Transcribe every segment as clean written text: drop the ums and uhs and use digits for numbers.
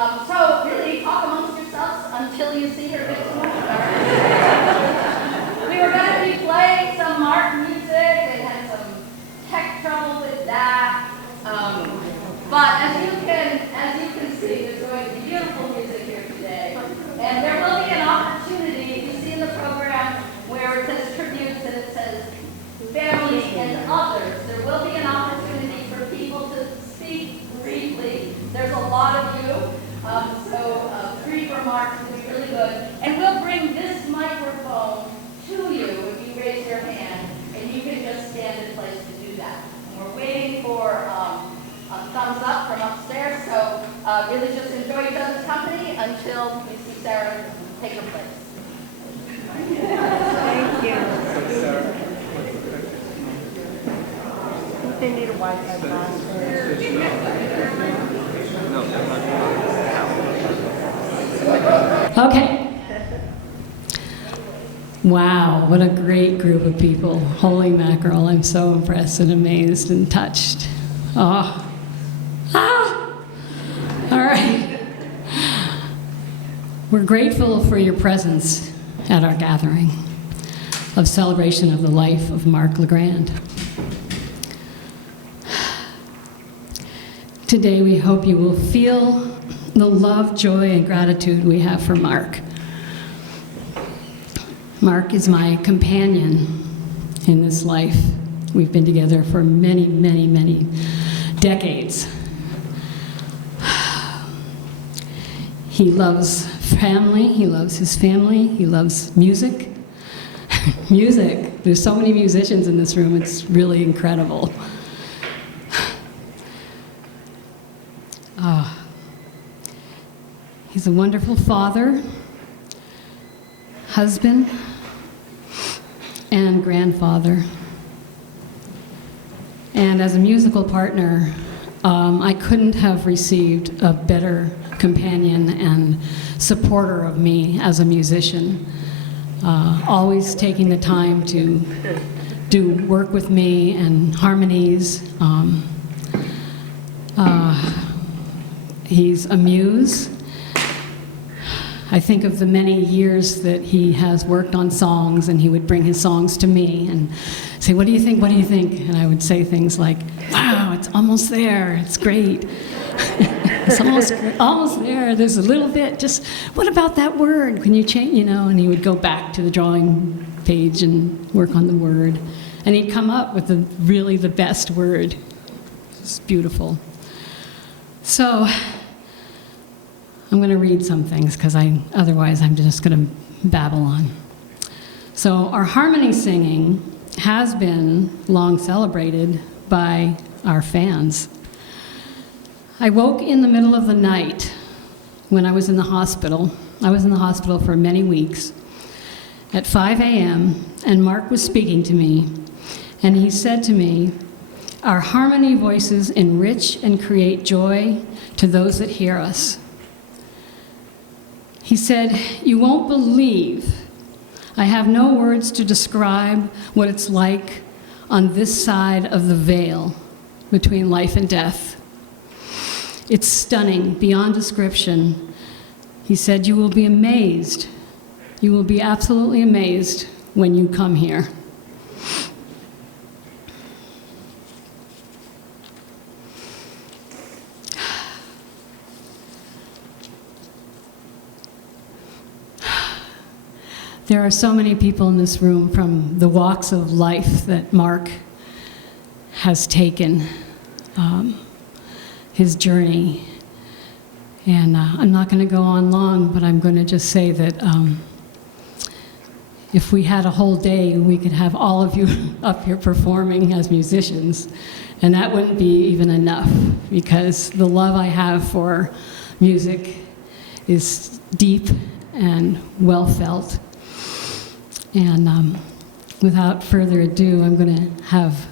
So really, talk amongst yourselves until you see her victim. We were going to be playing some Mark music. They had some tech trouble with that. But as you can see, there's going to be beautiful music here today. And there will be an opportunity, you see in the program where it says tributes and it says family and others. There will be an opportunity for people to speak briefly. There's a lot of you. So brief remarks will be really good. And we'll bring this microphone to you if you raise your hand. And you can just stand in place to do that. And we're waiting for a thumbs up from upstairs. So really just enjoy each other's company until we see Sarah take her place. Thank you. They need a Wi-Fi password. Okay. Wow, what a great group of people. Holy mackerel, I'm so impressed and amazed and touched. Oh. All right. We're grateful for your presence at our gathering of celebration of the life of Mark Legrand. Today we hope you will feel the love, joy, and gratitude we have for Mark. Mark is my companion in this life. We've been together for many, many, many decades. He loves family, he loves his family, he loves music. Music. There's so many musicians in this room, it's really incredible. He's a wonderful father, husband, and grandfather. And as a musical partner, I couldn't have received a better companion and supporter of me as a musician. Always taking the time to do work with me and harmonies. He's a muse. I think of the many years that he has worked on songs, and he would bring his songs to me and say, "What do you think? What do you think?" And I would say things like, "Wow, it's almost there. It's great. It's almost there. There's a little bit. Just what about that word? Can you change?" And he would go back to the drawing page and work on the word, and he'd come up with really the best word. It's beautiful. So I'm going to read some things because otherwise I'm just going to babble on. So our harmony singing has been long celebrated by our fans. I woke in the middle of the night when I was in the hospital. I was in the hospital for many weeks at 5 a.m. and Mark was speaking to me, and he said to me, "Our harmony voices enrich and create joy to those that hear us." He said, "You won't believe. I have no words to describe what it's like on this side of the veil between life and death. It's stunning, beyond description." He said, "You will be amazed. You will be absolutely amazed when you come here." There are so many people in this room from the walks of life that Mark has taken, his journey. And I'm not going to go on long, but I'm going to just say that if we had a whole day, we could have all of you up here performing as musicians, and that wouldn't be even enough, because the love I have for music is deep and well felt. And without further ado, I'm going to have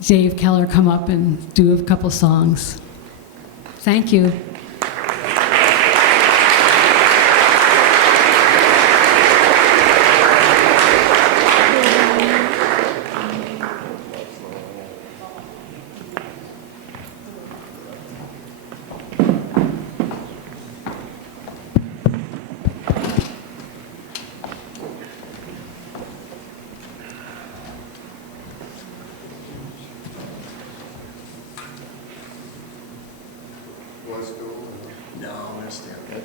Dave Keller come up and do a couple songs. Thank you. No, I'm going to stay okay.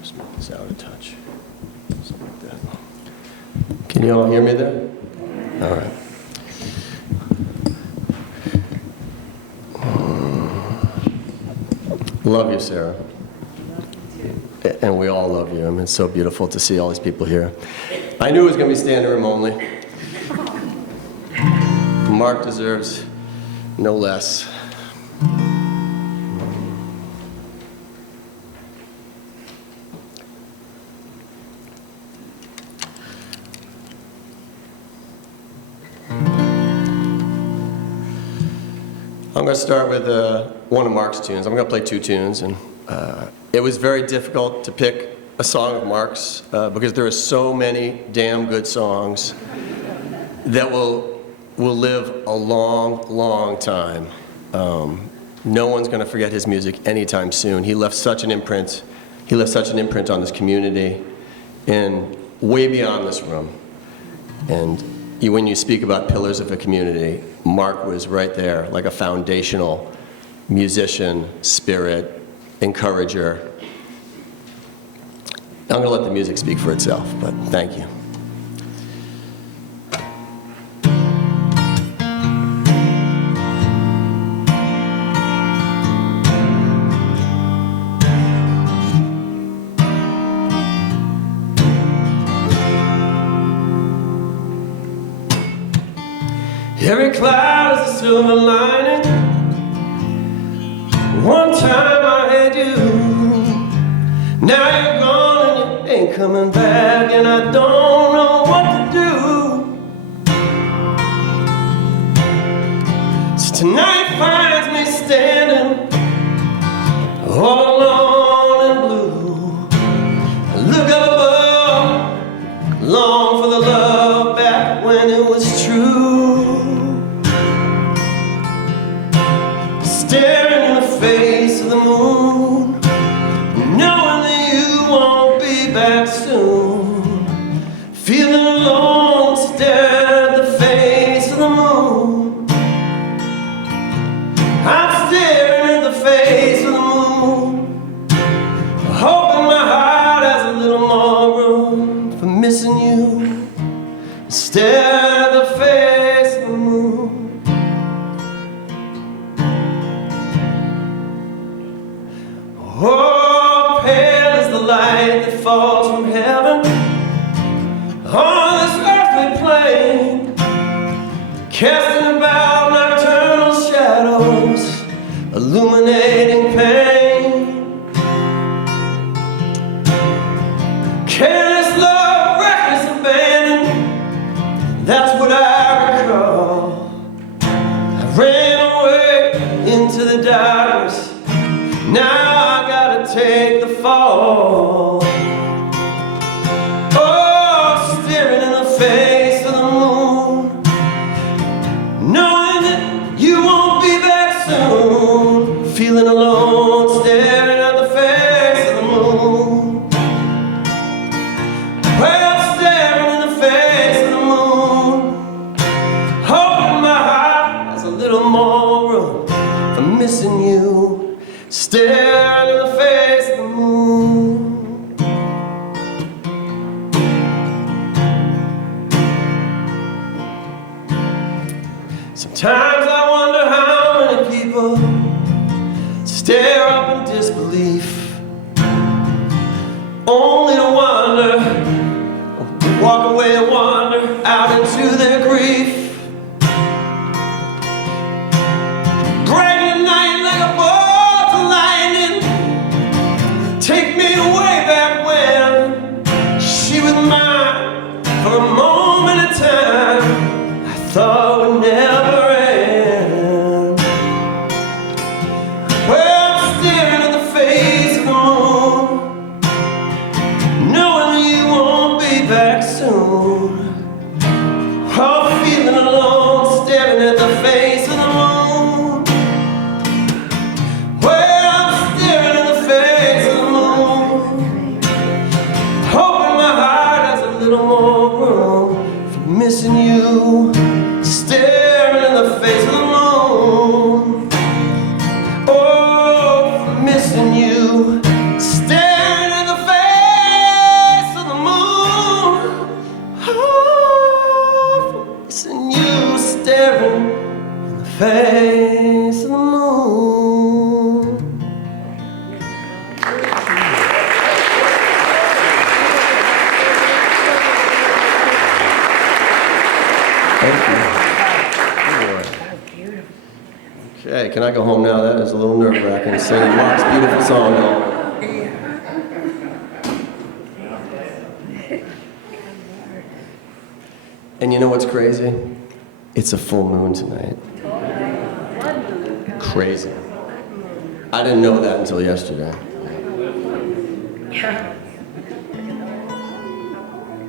Just make this out of touch. Something like that. Can you all hear me there? All right. Love you, Sarah. And we all love you. I mean, it's so beautiful to see all these people here. I knew it was going to be standing room only. Mark deserves no less. I'm going to start with one of Mark's tunes. I'm going to play two tunes, and it was very difficult to pick a song of Mark's because there are so many damn good songs that will live a long, long time. No one's going to forget his music anytime soon. He left such an imprint. He left such an imprint on this community and way beyond this room. And when you speak about pillars of a community, Mark was right there, like a foundational musician, spirit, encourager. I'm going to let the music speak for itself, but thank you. Every cloud is a silver lining. One time I had you. Now you're gone and you ain't coming back, and I don't know what to do. So tonight finds me standing all alone and blue. I look up above, long for the love back when it was true. Staring in the face of the moon, knowing that you won't be back soon. Feeling alone, stare at the face of the moon. I'm staring at the face of the moon, hoping my heart has a little more room for missing you. Stare at the face of the moon. Oh, pale is the light that falls from heaven on this earthly plane, casting about nocturnal shadows, illuminating pain. Careless love, reckless abandon, that's what I recall. I ran away into the darkness. Now I gotta take the fall. Oh, staring in the face of the moon, knowing that you won't be back soon. Feeling alone, staring at the face of the moon. Well, staring in the face of the moon, hoping my heart has a little more room for missing you. Stare in the face of the moon. Sometimes I wonder how many people stare up in disbelief, only to wonder, walk away and wander out into their grief. Bright in the night like a boy, take me away back when she was mine. For a moment of time I thought would never end. Well, I'm staring at the face of the moon, knowing that you won't be back soon. Oh, feeling alone, staring at the face of the moon. can I go home now? That is a little nerve-wracking, singing Mark's beautiful song, y'all. And you know what's crazy? It's a full moon tonight. Crazy. I didn't know that until yesterday. I'm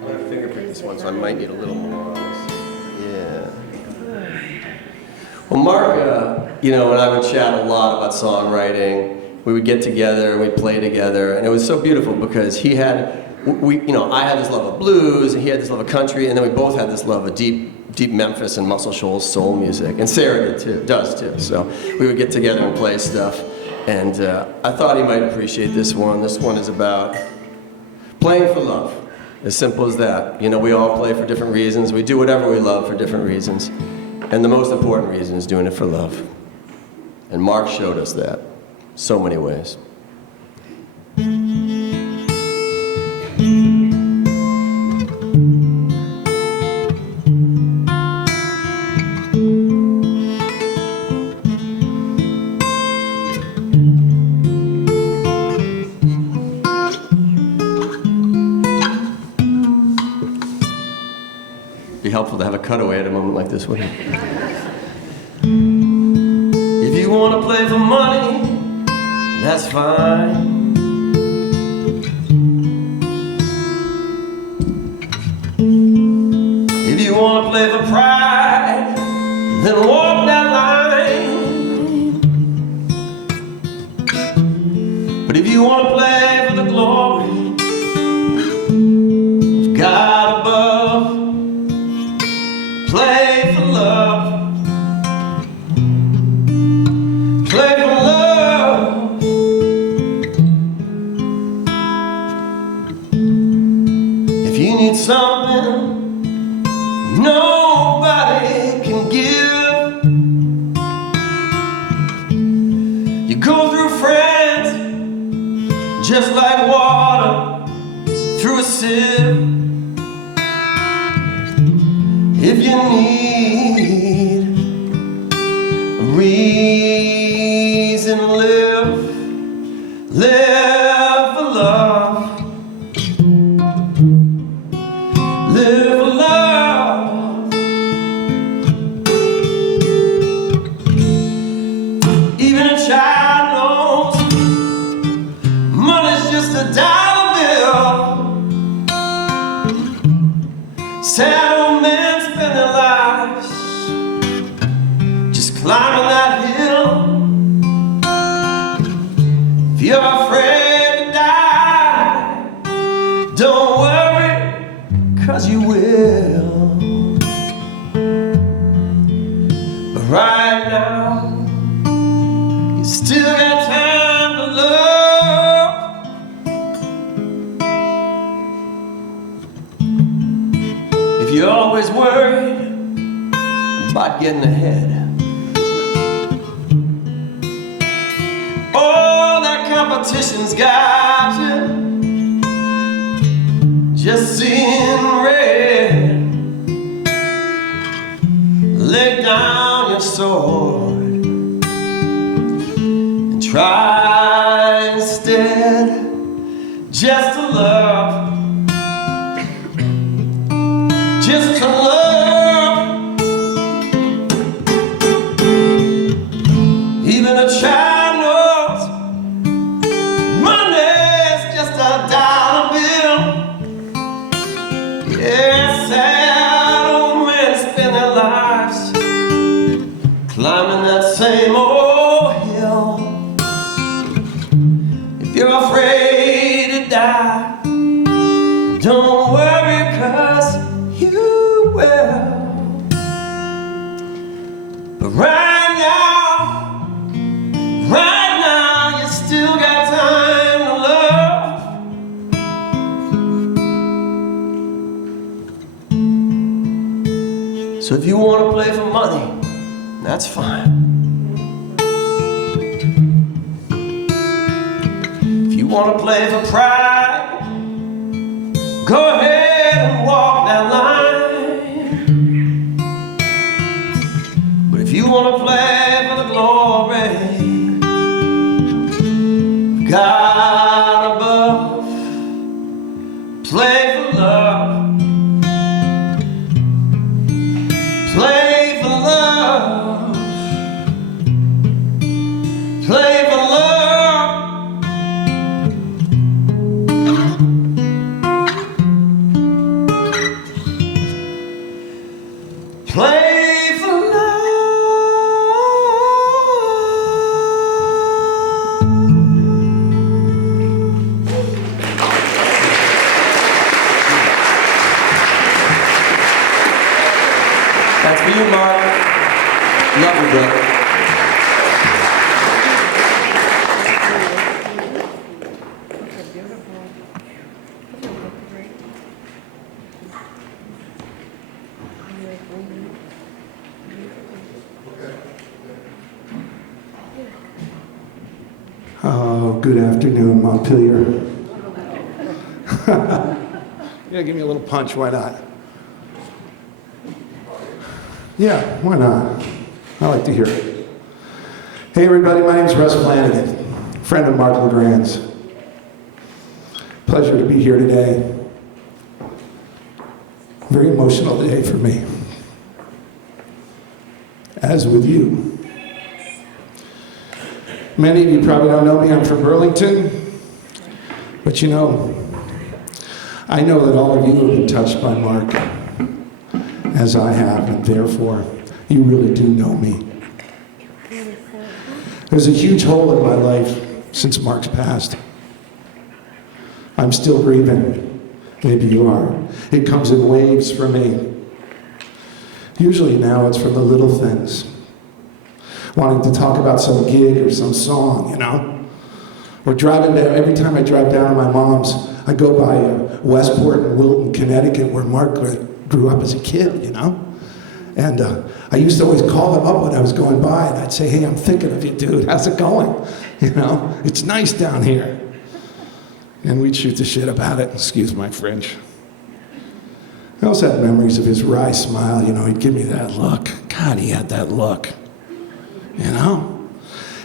going to fingerprint this one, so I might need a little more on this. Yeah. Well, Mark, you know, and I would chat a lot about songwriting. We would get together and we'd play together, and it was so beautiful because he had, I had this love of blues, and he had this love of country, and then we both had this love of deep Memphis and Muscle Shoals soul music, and Sarah does too. So we would get together and play stuff, and I thought he might appreciate this one. This one is about playing for love, as simple as that. You know, we all play for different reasons. We do whatever we love for different reasons, and the most important reason is doing it for love. And Mark showed us that so many ways. Be helpful to have a cutaway at a moment like this, wouldn't it? If you want to play for money, that's fine. If you want to play for pride, then walk that line. But if you want to play for the glory of God above, play for love. Play for love. If you need something nobody can give, you go through friends just like water through a sieve. If you need a reason to live for love, live for love. Even a child knows money's just a dollar bill. Sad old men spend their lives just climbing that hill. If you're afraid to die, don't worry, 'cause you will. But right now, you still got time to love. If you're always worried about getting ahead, all that competition's got you just seeing red. Lay down your sword and try instead just to love. Just to love. Even a child knows money's just a dollar bill. Yeah, sad old men spend their lives climbing that same old hill. If you're afraid to die, don't worry, 'cause you will. But right now, you still got time to love. So if you want to play for money, that's fine. If you want to play for pride, go ahead and walk that line. But if you want to play for the glory Play for love. Play for love. Play for love. Play for love. That's for you, Mark. Love you, brother. Oh, good afternoon, Montpelier. Yeah, give me a little punch, why not? Yeah, why not? I like to hear it. Hey everybody, my name's Russ Flanagan, friend of Mark Legrand's. Pleasure to be here today. Very emotional day for me. As with you. Many of you probably don't know me, I'm from Burlington. But you know, I know that all of you have been touched by Mark, as I have, and therefore, you really do know me. There's a huge hole in my life since Mark's passed. I'm still grieving. Maybe you are. It comes in waves for me. Usually now it's from the little things. Wanting to talk about some gig or some song, you know? Or driving down, every time I drive down to my mom's, I go by Westport and Wilton, Connecticut, where Mark grew up as a kid, you know? And I used to always call him up when I was going by, and I'd say, hey, I'm thinking of you, dude. How's it going? You know? It's nice down here. And we'd shoot the shit about it. Excuse my French. I also had memories of his wry smile, you know? He'd give me that look. God, he had that look. You know?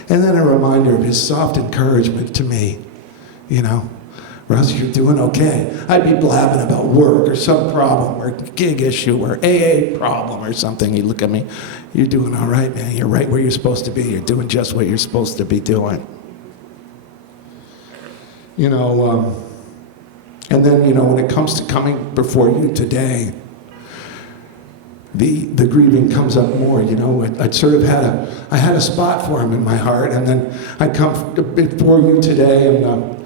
And then a reminder of his soft encouragement to me, you know? Russ, you're doing okay. I'd be blabbing about work or some problem or gig issue or AA problem or something. He'd look at me, you're doing all right, man. You're right where you're supposed to be. You're doing just what you're supposed to be doing. You know, and then, you know, when it comes to coming before you today, the grieving comes up more, you know. I'd sort of I had a spot for him in my heart, and then I come before you today, and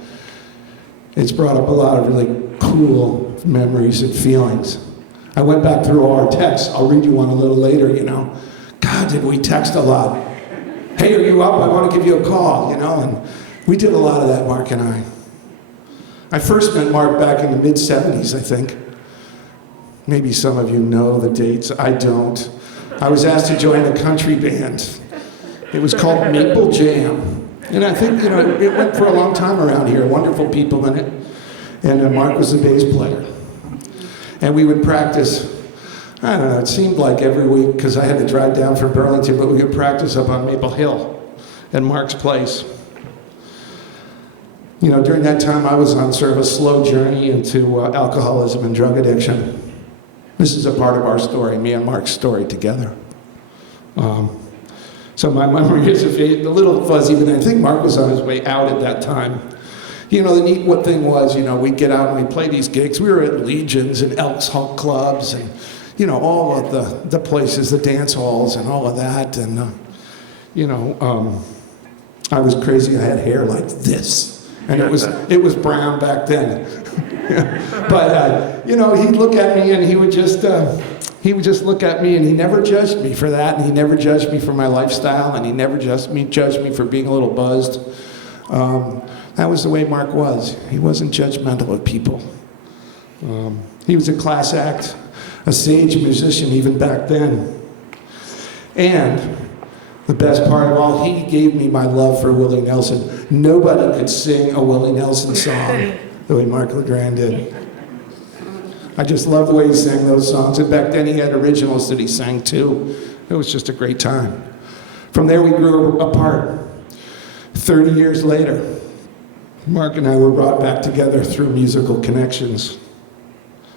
it's brought up a lot of really cool memories and feelings. I went back through all our texts. I'll read you one a little later, you know. God, did we text a lot. Hey, are you up? I want to give you a call, you know. And we did a lot of that, Mark and I. I first met Mark back in the mid-'70s, I think. Maybe some of you know the dates. I don't. I was asked to join a country band. It was called Maple Jam. And I think, you know, it went for a long time around here. Wonderful people in it. And Mark was the bass player. And we would practice, I don't know, it seemed like every week, because I had to drive down from Burlington, but we would practice up on Maple Hill at Mark's place. You know, during that time, I was on sort of a slow journey into alcoholism and drug addiction. This is a part of our story, me and Mark's story together. So my memory is a little fuzzy, but I think Mark was on his way out at that time. You know, the neat thing was, you know, we'd get out and we'd play these gigs. We were at Legions and Elks Hall clubs and, you know, all of the places, the dance halls and all of that. And, you know, I was crazy. I had hair like this. And it was brown back then. But, you know, he'd look at me and he would just look at me, and he never judged me for that, and he never judged me for my lifestyle, and he never judged me for being a little buzzed. That was the way Mark was. He wasn't judgmental of people. He was a class act, a sage musician even back then. And the best part of all, he gave me my love for Willie Nelson. Nobody could sing a Willie Nelson song the way Mark Legrand did. I just love the way he sang those songs. And back then he had originals that he sang too. It was just a great time. From there we grew apart. 30 years later, Mark and I were brought back together through musical connections.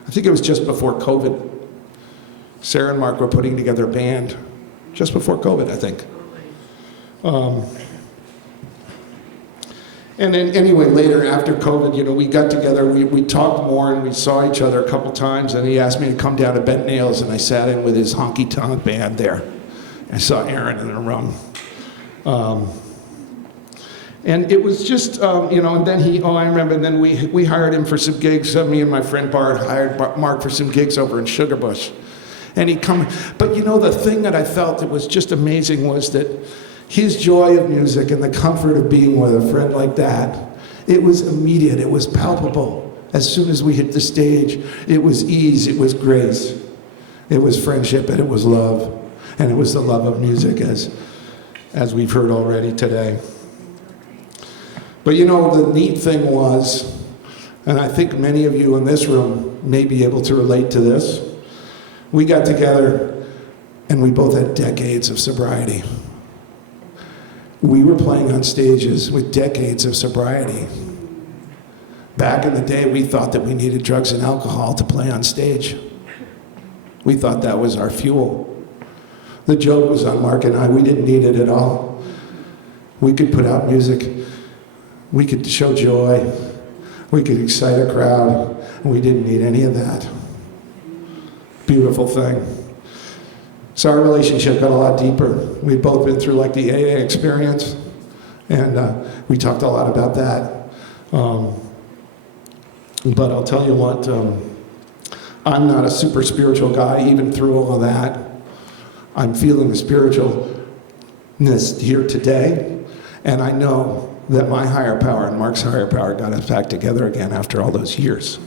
I think it was just before COVID. Sarah and Mark were putting together a band just before COVID, I think. And then anyway, later after COVID, you know, we got together, we talked more and we saw each other a couple times, and he asked me to come down to Bent Nails, and I sat in with his honky tonk band there. I saw Aaron in the room. And it was just, you know, and then I remember then we hired him for some gigs. Me and my friend Bart hired Mark for some gigs over in Sugarbush. And he'd come, but you know, the thing that I felt that was just amazing was that his joy of music and the comfort of being with a friend like that, it was immediate, it was palpable. As soon as we hit the stage, it was ease, it was grace, it was friendship, and it was love. And it was the love of music, as we've heard already today. But you know, the neat thing was, and I think many of you in this room may be able to relate to this, we got together and we both had decades of sobriety. We were playing on stages with decades of sobriety. Back in the day, we thought that we needed drugs and alcohol to play on stage. We thought that was our fuel. The joke was on Mark and I, we didn't need it at all. We could put out music, we could show joy, we could excite a crowd, and we didn't need any of that. Beautiful thing. So our relationship got a lot deeper. We'd both been through like the AA experience, and we talked a lot about that. But I'll tell you what, I'm not a super spiritual guy, even through all of that. I'm feeling the spiritualness here today, and I know that my higher power and Mark's higher power got us back together again after all those years.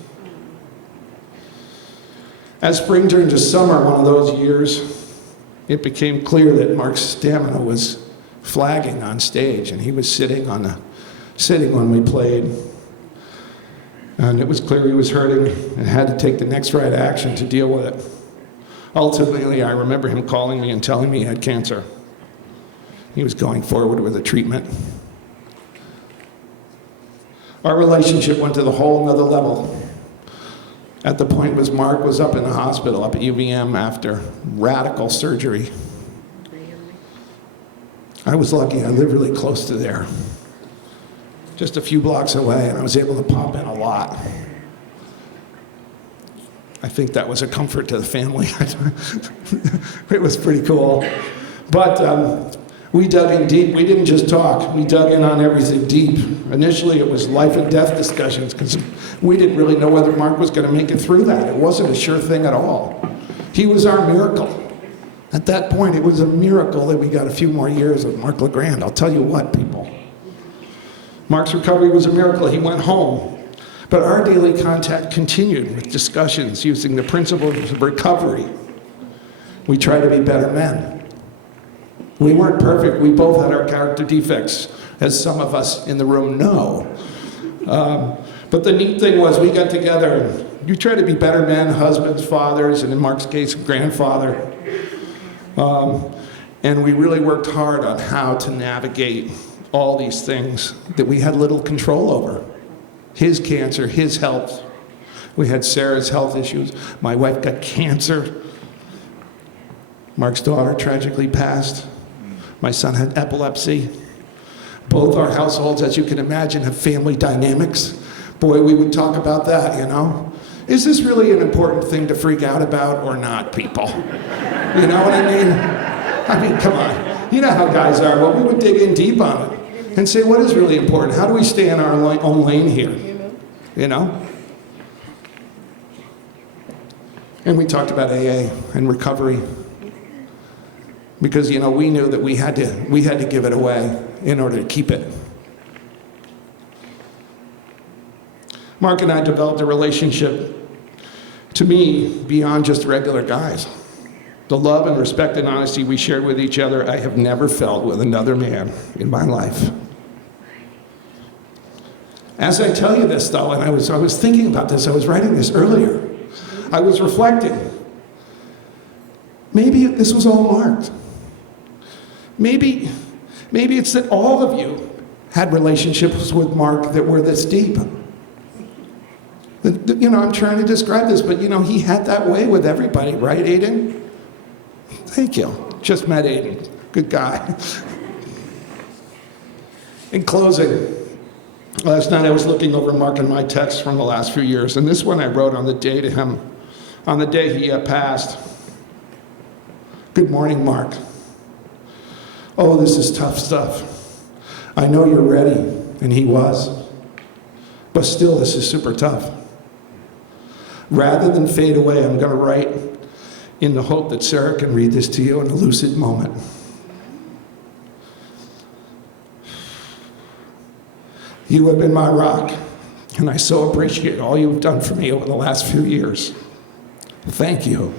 As spring turned to summer, one of those years, it became clear that Mark's stamina was flagging on stage, and he was sitting when we played. And it was clear he was hurting and had to take the next right action to deal with it. Ultimately, I remember him calling me and telling me he had cancer. He was going forward with a treatment. Our relationship went to the whole nother level. At the point was Mark was up in the hospital, up at UVM after radical surgery. I was lucky, I lived really close to there. Just a few blocks away, and I was able to pop in a lot. I think that was a comfort to the family. It was pretty cool. But we dug in deep. We didn't just talk. We dug in on everything deep. Initially, it was life and death discussions because we didn't really know whether Mark was going to make it through that. It wasn't a sure thing at all. He was our miracle. At that point, it was a miracle that we got a few more years of Mark Legrand. I'll tell you what, people. Mark's recovery was a miracle. He went home. But our daily contact continued with discussions using the principles of recovery. We try to be better men. We weren't perfect. We both had our character defects, as some of us in the room know. But the neat thing was we got together and you try to be better men, husbands, fathers, and in Mark's case, grandfather. And we really worked hard on how to navigate all these things that we had little control over. His cancer, his health. We had Sarah's health issues. My wife got cancer. Mark's daughter tragically passed. My son had epilepsy. Both our households, as you can imagine, have family dynamics. Boy, we would talk about that, you know? Is this really an important thing to freak out about or not, people? You know what I mean? I mean, come on. You know how guys are. Well, we would dig in deep on it and say, what is really important? How do we stay in our own lane here? You know? And we talked about AA and recovery. Because, you know, we knew that we had to give it away in order to keep it. Mark and I developed a relationship, to me, beyond just regular guys. The love and respect and honesty we shared with each other, I have never felt with another man in my life. As I tell you this, though, and I was thinking about this, I was writing this earlier, I was reflecting. Maybe this was all marked. Maybe it's that all of you had relationships with Mark that were this deep. I'm trying to describe this, but he had that way with everybody, right, Aiden? Thank you. Just met Aiden. Good guy. In closing, last night I was looking over Mark and my texts from the last few years, and this one I wrote on the day to him, on the day he passed. Good morning, Mark. Oh, this is tough stuff. I know you're ready, and he was. But still, this is super tough. Rather than fade away, I'm going to write in the hope that Sarah can read this to you in a lucid moment. You have been my rock, and I so appreciate all you've done for me over the last few years. Thank you.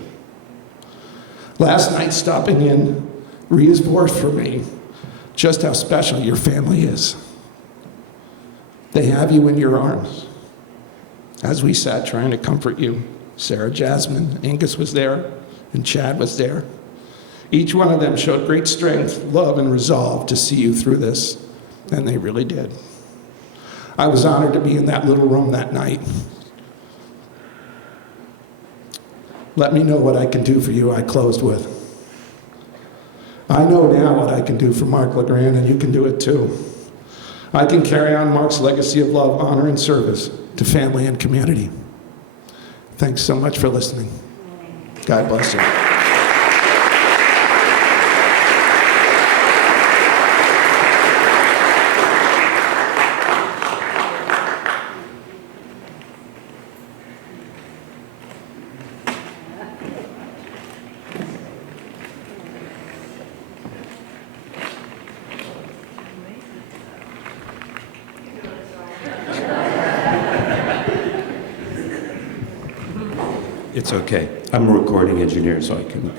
Last night, stopping in reinforced for me just how special your family is. They have you in your arms. As we sat trying to comfort you, Sarah, Jasmine, Angus was there, and Chad was there. Each one of them showed great strength, love, and resolve to see you through this, and they really did. I was honored to be in that little room that night. Let me know what I can do for you, I closed with. I know now what I can do for Mark Legrand, and you can do it too. I can carry on Mark's legacy of love, honor, and service to family and community. Thanks so much for listening. God bless you. It's okay. I'm a recording engineer, so I can.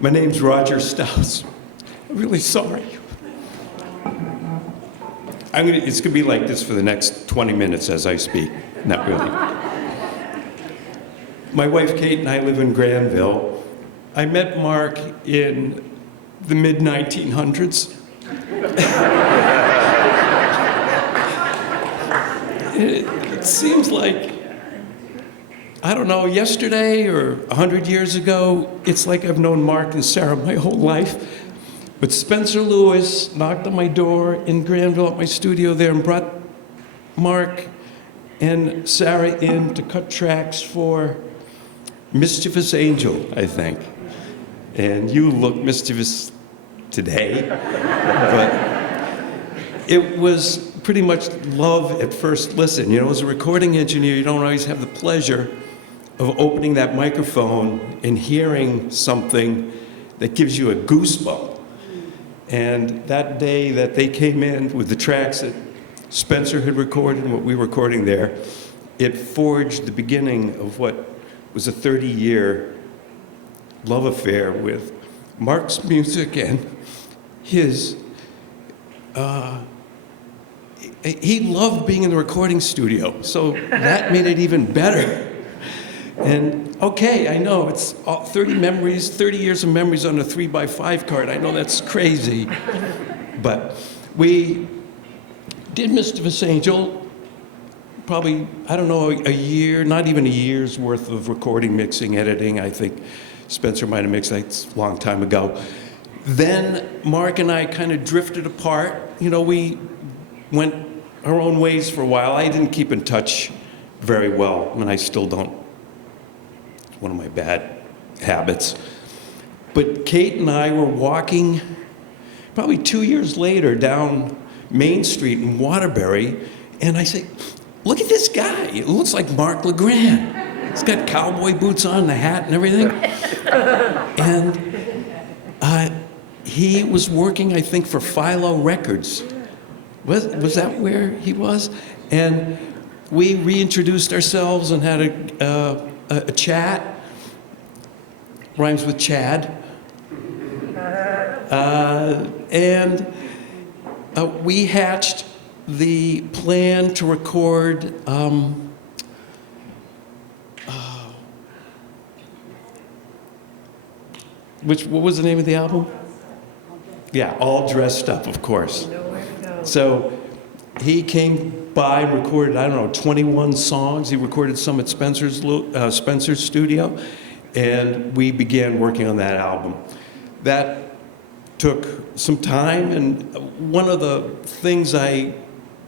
My name's Roger Stouse. I'm really sorry. It's gonna be like this for the next 20 minutes as I speak. Not really. My wife Kate and I live in Granville. I met Mark in the mid-1900s. It seems like, I don't know, yesterday or 100 years ago, it's like I've known Mark and Sarah my whole life. But Spencer Lewis knocked on my door in Granville at my studio there and brought Mark and Sarah in to cut tracks for Mischievous Angel, I think. And you look mischievous today, but it was pretty much love at first listen. As a recording engineer, you don't always have the pleasure of opening that microphone and hearing something that gives you a goosebump. And that day that they came in with the tracks that Spencer had recorded and what we were recording there, it forged the beginning of what was a 30-year love affair with Mark's music and his, he loved being in the recording studio, so that made it even better. And okay, I know it's 30 years of memories on a 3x5 card. I know that's crazy. But we did Mischievous Angel, probably, I don't know, a year, not even a year's worth of recording, mixing, editing. I think Spencer might have mixed that a long time ago. Then Mark and I kind of drifted apart. We went our own ways for a while. I didn't keep in touch very well, and I still don't. It's one of my bad habits. But Kate and I were walking probably 2 years later down Main Street in Waterbury, and I say, look at this guy. It looks like Mark Legrand. He's got cowboy boots on, the hat and everything. And he was working, I think, for Philo Records. Was that where he was? And we reintroduced ourselves and had a chat. Rhymes with Chad. And we hatched the plan to record what was the name of the album? Yeah, All Dressed Up, of course. So he came by and recorded, I don't know, 21 songs. He recorded some at Spencer's studio, and we began working on that album. That took some time, and one of the things I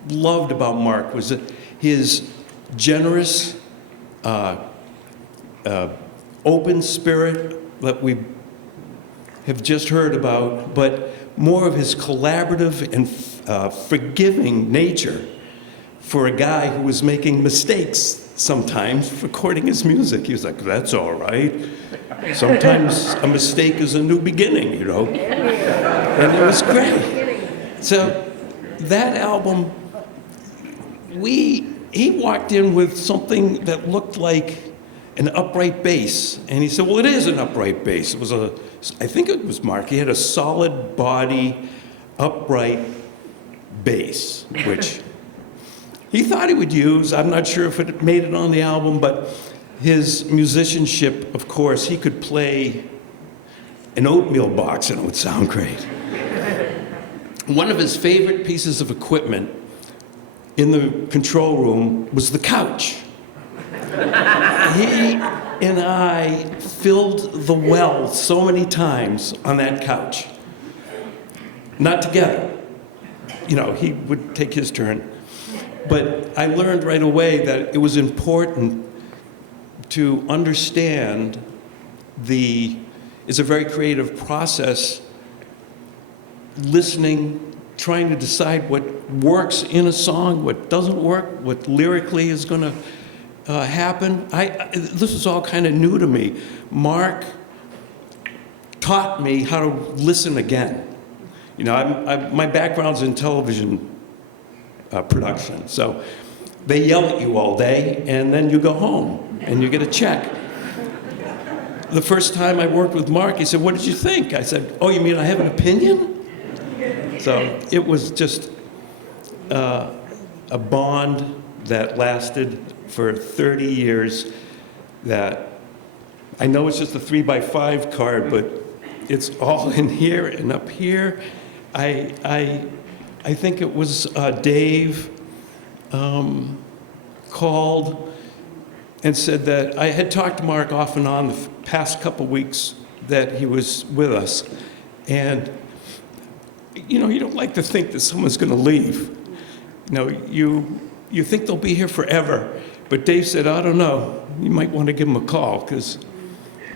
loved about Mark was that his generous, open spirit that we have just heard about, but more of his collaborative and forgiving nature for a guy who was making mistakes sometimes recording his music. He was like, that's all right. Sometimes a mistake is a new beginning, you know. And it was great. So that album, he walked in with something that looked like an upright bass. And he said, well, it is an upright bass. It was I think it was Mark. He had a solid body, upright bass, which he thought he would use. I'm not sure if it made it on the album, but his musicianship, of course, he could play an oatmeal box and it would sound great. One of his favorite pieces of equipment in the control room was the couch. He and I filled the well so many times on that couch. Not together. You know, he would take his turn. But I learned right away that it was important to understand it's a very creative process, listening, trying to decide what works in a song, what doesn't work, what lyrically is going to happen. This was all kind of new to me. Mark taught me how to listen again. You know, my background's in television production, so they yell at you all day, and then you go home, and you get a check. The first time I worked with Mark, he said, what did you think? I said, oh, you mean I have an opinion? So it was just a bond that lasted for 30 years that I know it's just a 3x5 card, but it's all in here and up here. I think it was Dave called and said that I had talked to Mark off and on the past couple weeks that he was with us. And, you know, you don't like to think that someone's going to leave. You know, you think they'll be here forever. But Dave said, I don't know, you might want to give him a call because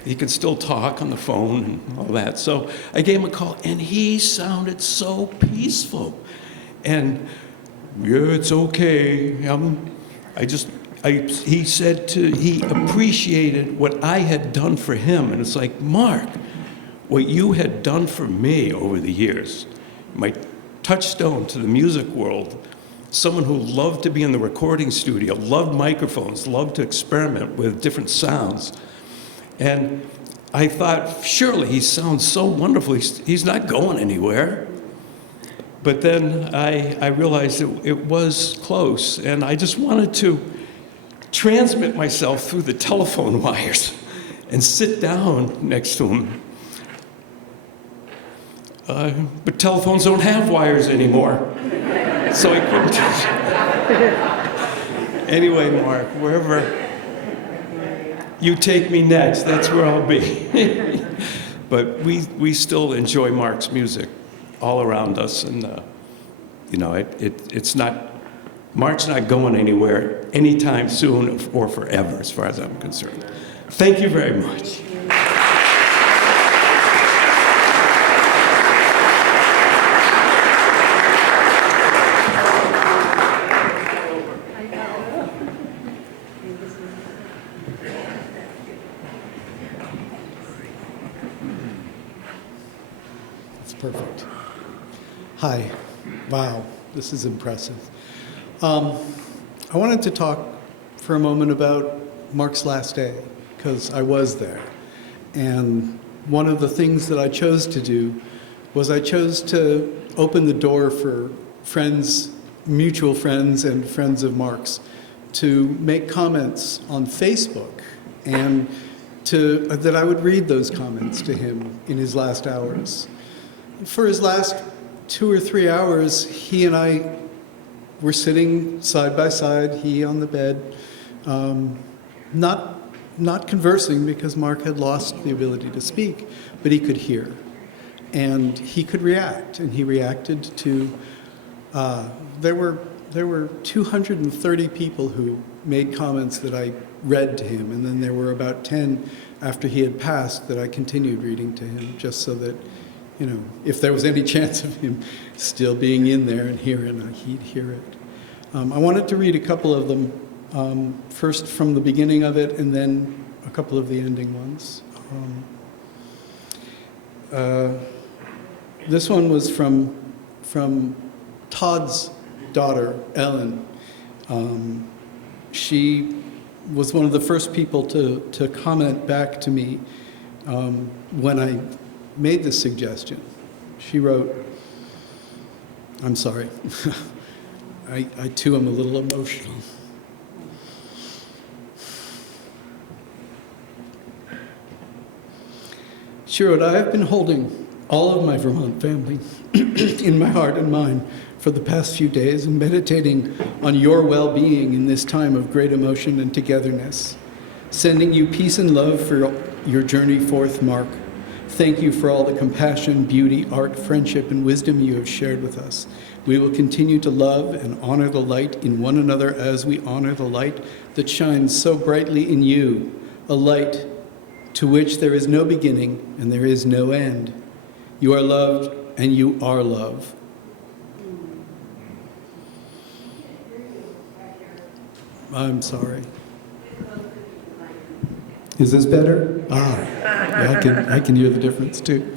he could still talk on the phone and all that. So I gave him a call, and he sounded so peaceful. And, yeah, it's okay. He said he appreciated what I had done for him. And it's like, Mark, what you had done for me over the years, my touchstone to the music world, someone who loved to be in the recording studio, loved microphones, loved to experiment with different sounds. And I thought, surely he sounds so wonderful. He's not going anywhere. But then I realized it was close, and I just wanted to transmit myself through the telephone wires and sit down next to him. But telephones don't have wires anymore. So I couldn't. Anyway, Mark, wherever you take me next, that's where I'll be. But we still enjoy Mark's music all around us, and you know, it's not. Mark's not going anywhere anytime soon or forever, as far as I'm concerned. Thank you very much. Perfect. Hi. Wow, this is impressive. I wanted to talk for a moment about Mark's last day, because I was there. And one of the things that I chose to do was I chose to open the door for friends, mutual friends and friends of Mark's, to make comments on Facebook, and that I would read those comments to him in his last hours. For his last 2 or 3 hours, he and I we're sitting side by side, he on the bed, not conversing because Mark had lost the ability to speak, but he could hear. And he could react, and he reacted to, there were 230 people who made comments that I read to him, and then there were about 10 after he had passed that I continued reading to him, just so that, you know, if there was any chance of him still being in there and hearing, he'd hear it. I wanted to read a couple of them, first from the beginning of it, and then a couple of the ending ones. This one was from Todd's daughter, Ellen. She was one of the first people to comment back to me when I made this suggestion. She wrote, I'm sorry, I too am a little emotional. She wrote, I have been holding all of my Vermont family in my heart and mind for the past few days and meditating on your well-being in this time of great emotion and togetherness. Sending you peace and love for your journey forth, Mark. Thank you for all the compassion, beauty, art, friendship, and wisdom you have shared with us. We will continue to love and honor the light in one another as we honor the light that shines so brightly in you, a light to which there is no beginning and there is no end. You are loved and you are love. I'm sorry. Is this better? Yeah, I can hear the difference too.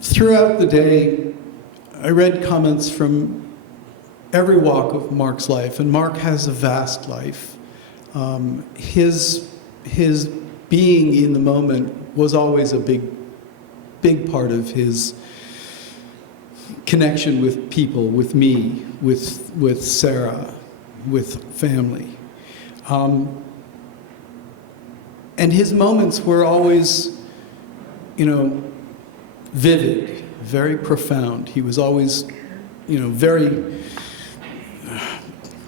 Throughout the day, I read comments from every walk of Mark's life, and Mark has a vast life. His being in the moment was always a big part of his connection with people, with me, with Sarah, with family. And his moments were always, vivid, very profound. He was always, very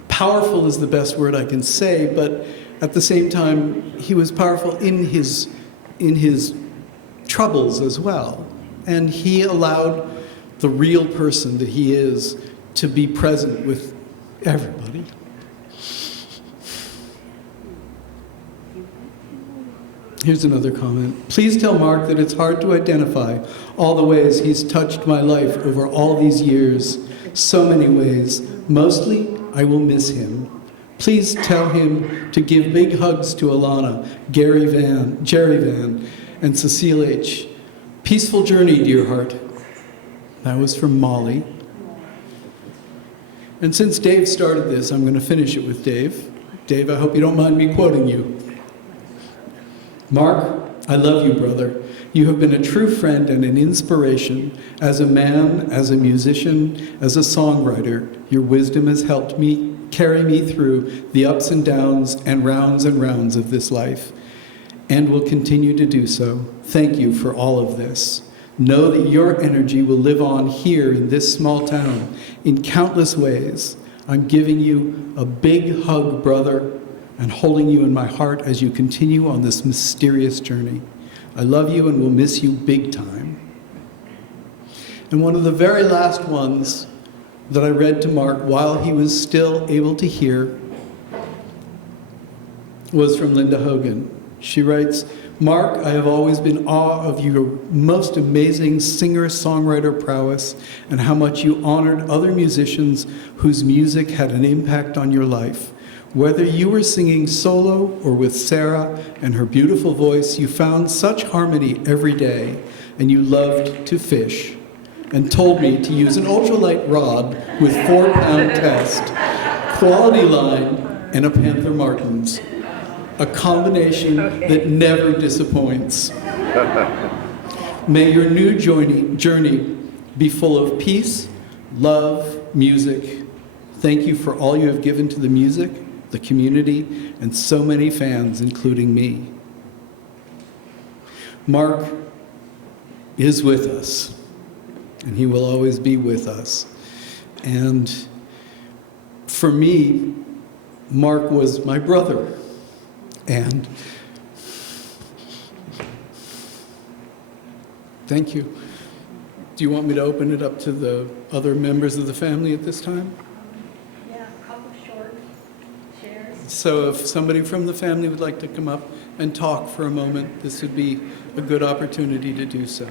powerful is the best word I can say, but at the same time, he was powerful in his troubles as well. And he allowed the real person that he is to be present with everybody. Here's another comment. Please tell Mark that it's hard to identify all the ways he's touched my life over all these years. So many ways. Mostly, I will miss him. Please tell him to give big hugs to Alana, Jerry Van, and Cecile H. Peaceful journey, dear heart. That was from Molly. And since Dave started this, I'm going to finish it with Dave. Dave, I hope you don't mind me quoting you. Mark, I love you, brother. You have been a true friend and an inspiration. As a man, as a musician, as a songwriter, your wisdom has helped me carry me through the ups and downs and rounds of this life, and will continue to do so. Thank you for all of this. Know that your energy will live on here in this small town in countless ways. I'm giving you a big hug, brother, and holding you in my heart as you continue on this mysterious journey. I love you and will miss you big time. And one of the very last ones that I read to Mark while he was still able to hear was from Linda Hogan. She writes, Mark, I have always been in awe of your most amazing singer-songwriter prowess and how much you honored other musicians whose music had an impact on your life. Whether you were singing solo or with Sarah and her beautiful voice, you found such harmony every day, and you loved to fish, and told me to use an ultralight rod with 4-pound test, quality line, and a Panther Martins. A combination that never disappoints. May your new journey be full of peace, love, music. Thank you for all you have given to the music, the community, and so many fans, including me. Mark is with us. and he will always be with us. And for me, Mark was my brother. And thank you. Do you want me to open it up to the other members of the family at this time? Yeah, a couple short shares. So if somebody from the family would like to come up and talk for a moment, this would be a good opportunity to do so.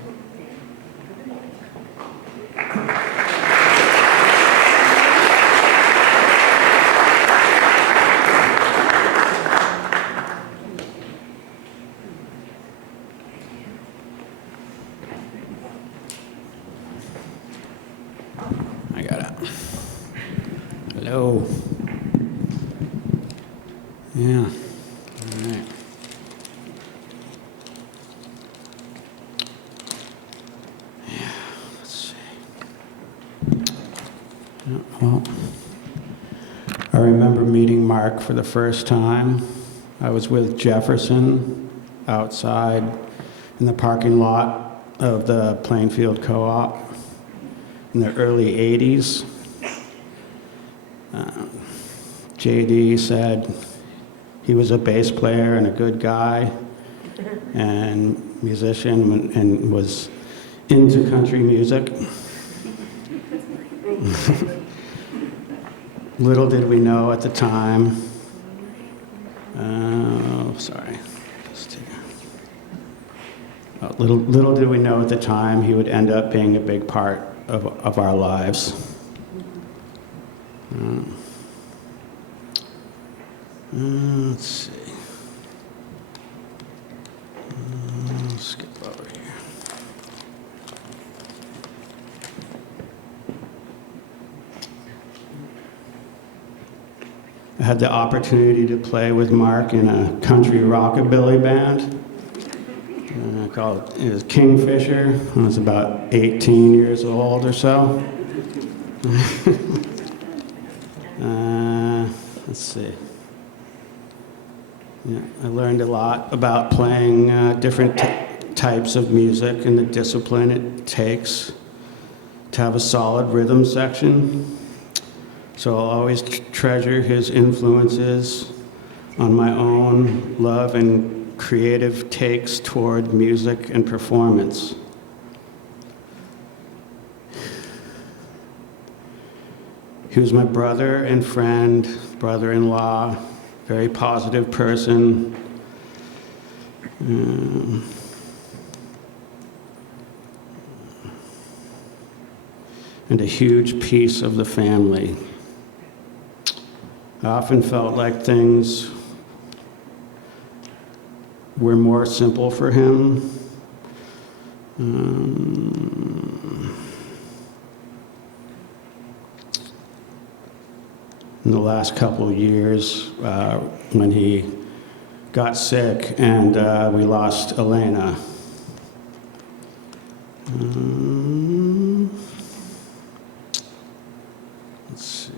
I got it. Hello. Yeah. All right. Yeah. Let's see. Yeah, well, I remember meeting Mark for the first time. I was with Jefferson outside in the parking lot of the Plainfield Co-op in the early 80s. JD said he was a bass player and a good guy and musician and was into country music. Little did we know at the time. Little did we know at the time he would end up being a big part of our lives. Let's see. Skip over here. I had the opportunity to play with Mark in a country rockabilly band. It was Kingfisher. I was about 18 years old or so. Let's see. Yeah, I learned a lot about playing different types of music and the discipline it takes to have a solid rhythm section. So I'll always treasure his influences on my own love and creative takes toward music and performance. He was my brother and friend, brother-in-law, very positive person. And a huge piece of the family. I often felt like things were more simple for him. In the last couple of years, when he got sick and we lost Elena. Let's see.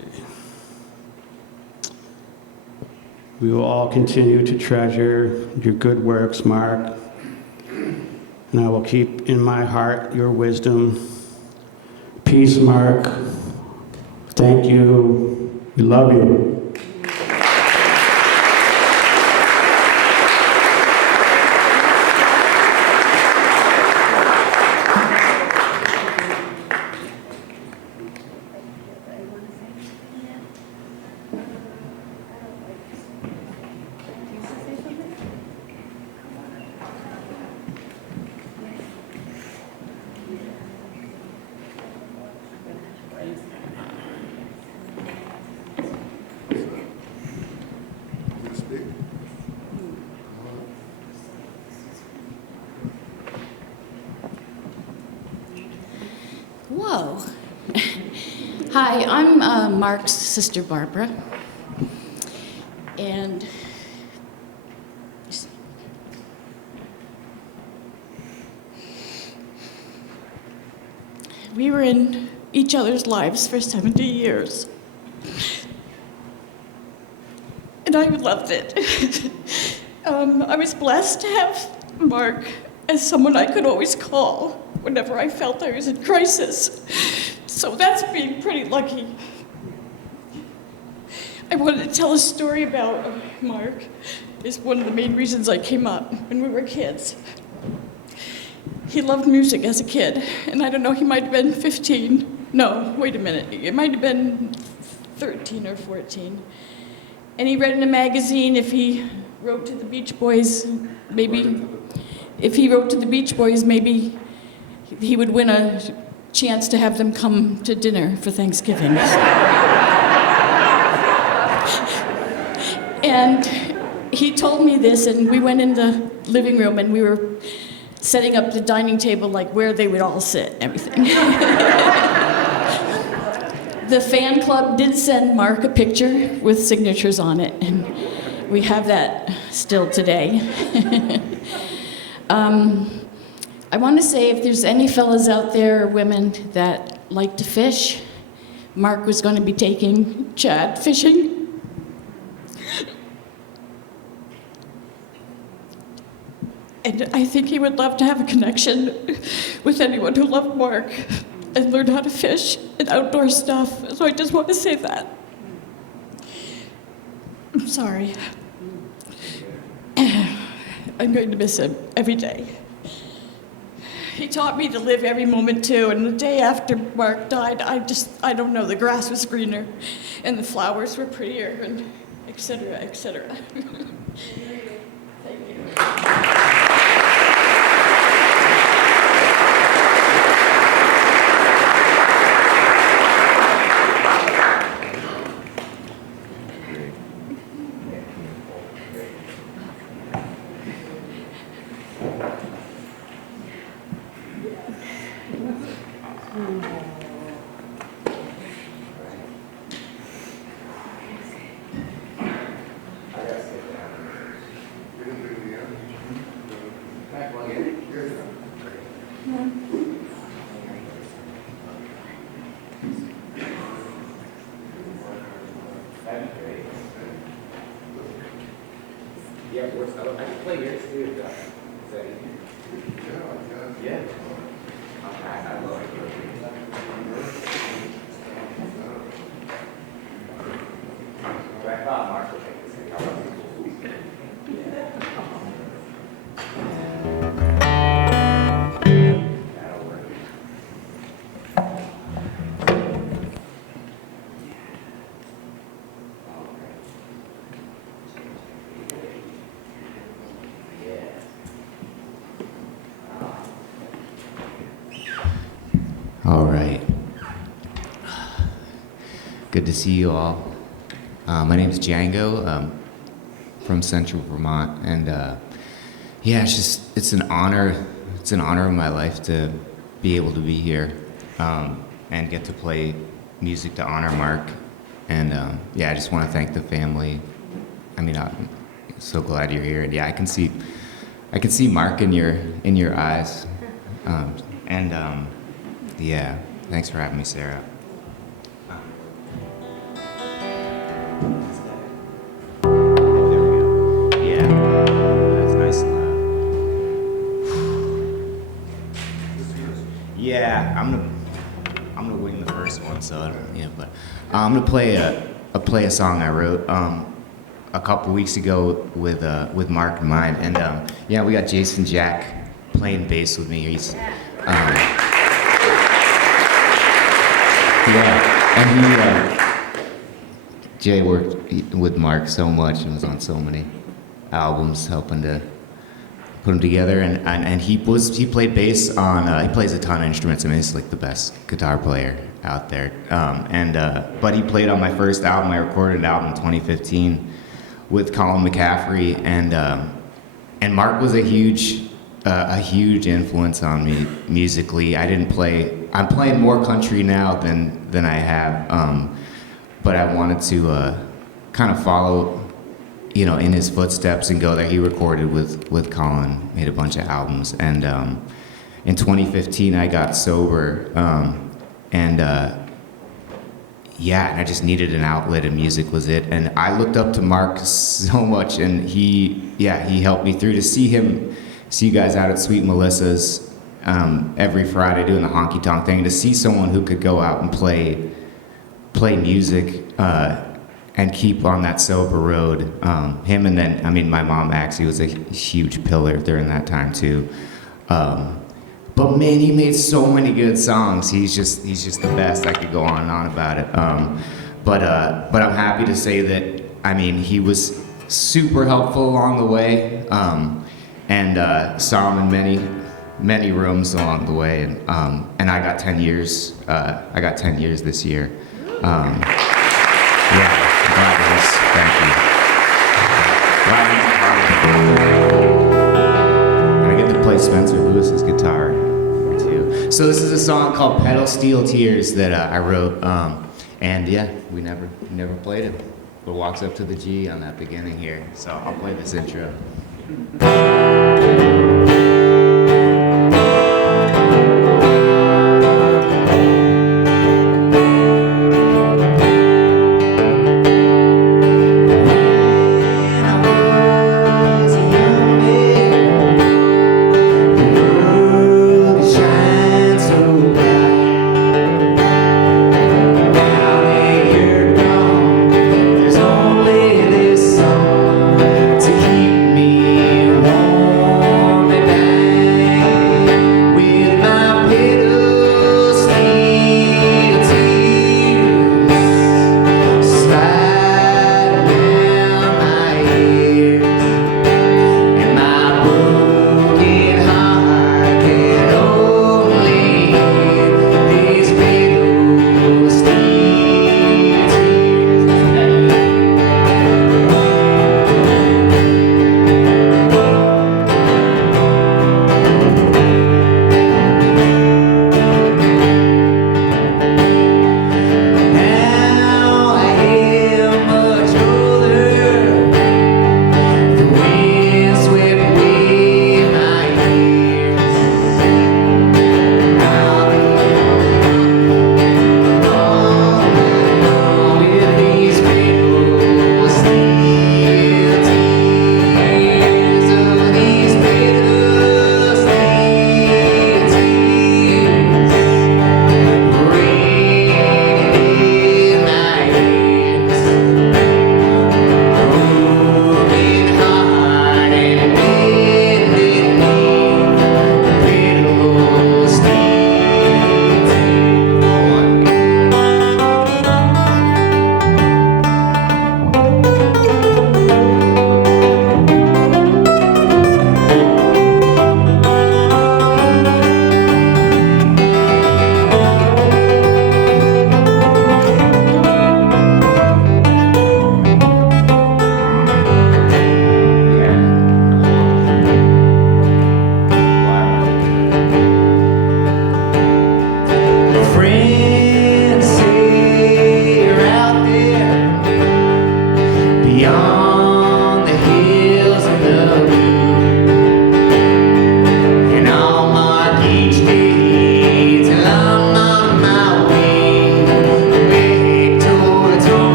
We will all continue to treasure your good works, Mark, and I will keep in my heart your wisdom. Peace, Mark. Thank you. We love you. Whoa. Hi, I'm Mark's sister, Barbara. And we were in each other's lives for 70 years. And I loved it. I was blessed to have Mark as someone I could always call. whenever I felt I was in crisis. So that's being pretty lucky. I wanted to tell a story about Mark. It's one of the main reasons I came up when we were kids. He loved music as a kid, and I don't know, he might have been 15. No, wait a minute. It might have been 13 or 14. And he read in a magazine if he wrote to the Beach Boys, maybe he would win a chance to have them come to dinner for Thanksgiving. And he told me this, and we went in the living room, and we were setting up the dining table, like where they would all sit and everything. The fan club did send Mark a picture with signatures on it, and we have that still today. I want to say if there's any fellas out there or women that like to fish, Mark was going to be taking Chad fishing. And I think he would love to have a connection with anyone who loved Mark and learn how to fish and outdoor stuff. So I just want to say that. I'm sorry. I'm going to miss him every day. He taught me to live every moment too, and the day after Mark died, I don't know, the grass was greener and the flowers were prettier, and et cetera, et cetera. Thank you. Yeah, of course. I can play yours too. Is that easy? Yeah. Okay, I love it. But I thought Mark would make this guitar. That'll work. All right. Good to see you all. My name is Django, from Central Vermont, and yeah, it's an honor. It's an honor of my life to be able to be here and get to play music to honor Mark. And yeah, I just want to thank the family. I mean, I'm so glad you're here. And yeah, I can see Mark in your eyes. Yeah, thanks for having me, Sarah. There we go. Yeah, that's nice and loud. Yeah, I'm gonna wing the first one, so I don't, yeah, but I'm gonna play a song I wrote a couple weeks ago with Mark in mind, and yeah, we got Jason Jack playing bass with me. He's yeah, and Jay worked with Mark so much and was on so many albums, helping to put them together. And he played bass on. He plays a ton of instruments. I mean, he's like the best guitar player out there. But he played on my first album. I recorded an album in 2015 with Colin McCaffrey, and Mark was a huge influence on me musically. I'm playing more country now than I have, but I wanted to kind of follow, in his footsteps and go there. He recorded with Colin, made a bunch of albums, and in 2015 I got sober, and I just needed an outlet, and music was it. And I looked up to Mark so much, and he helped me through. To see you guys out at Sweet Melissa's every Friday doing the honky tonk thing. To see someone who could go out and play music and keep on that sober road, him, and then, I mean, my mom actually was a huge pillar during that time too. But man, he made so many good songs. He's just the best. I could go on and on about it. But I'm happy to say that, I mean, he was super helpful along the way, and saw him in many rooms along the way, and I got 10 years. I got 10 years this year. Yeah, I'm glad it was. Thank you. I get to play Spencer Lewis's guitar too. So this is a song called "Pedal Steel Tears" that I wrote, and yeah, we never played it. But walks up to the G on that beginning here. So I'll play this intro.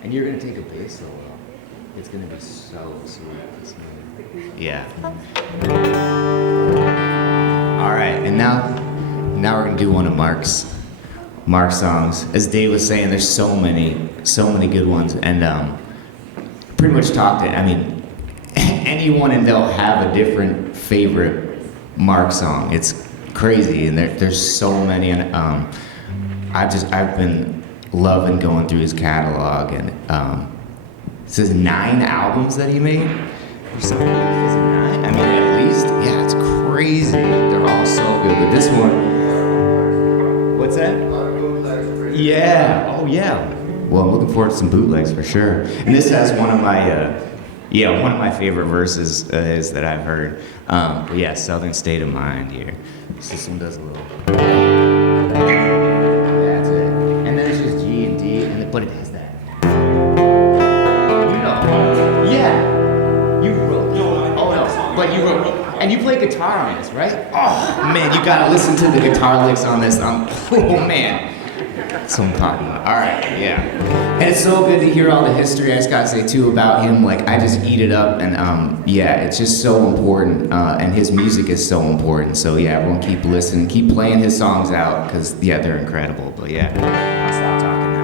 And you're going to take a bass solo. It's going to be so sweet. Yeah. All right, and now we're gonna do one of Mark's songs. As Dave was saying, there's so many good ones, and pretty much talked it. I mean, anyone and they'll have a different favorite Mark song. It's crazy, and there's so many, and I've been loving going through his catalog, and it says 9 albums that he made. Or something. Is it 9? I mean, at least, yeah, it's crazy. They're all so good, but this one, what's that? Yeah, oh yeah. Well, I'm looking forward to some bootlegs for sure. And this has one of my favorite verses is that I've heard. But yeah, Southern State of Mind here. The system does a little. That's it. And then it's just G and D, but it has that. You know, yeah. You wrote. Oh no, but you wrote. And you play guitar on this, right? Oh man, you gotta listen to the guitar licks on this. Oh man. So I'm talking about. All right, yeah. And it's so good to hear all the history. I just gotta say too about him. Like I just eat it up, and yeah, it's just so important. And his music is so important. So yeah, everyone keep listening, keep playing his songs out, because yeah, they're incredible. But yeah, I'll stop talking now.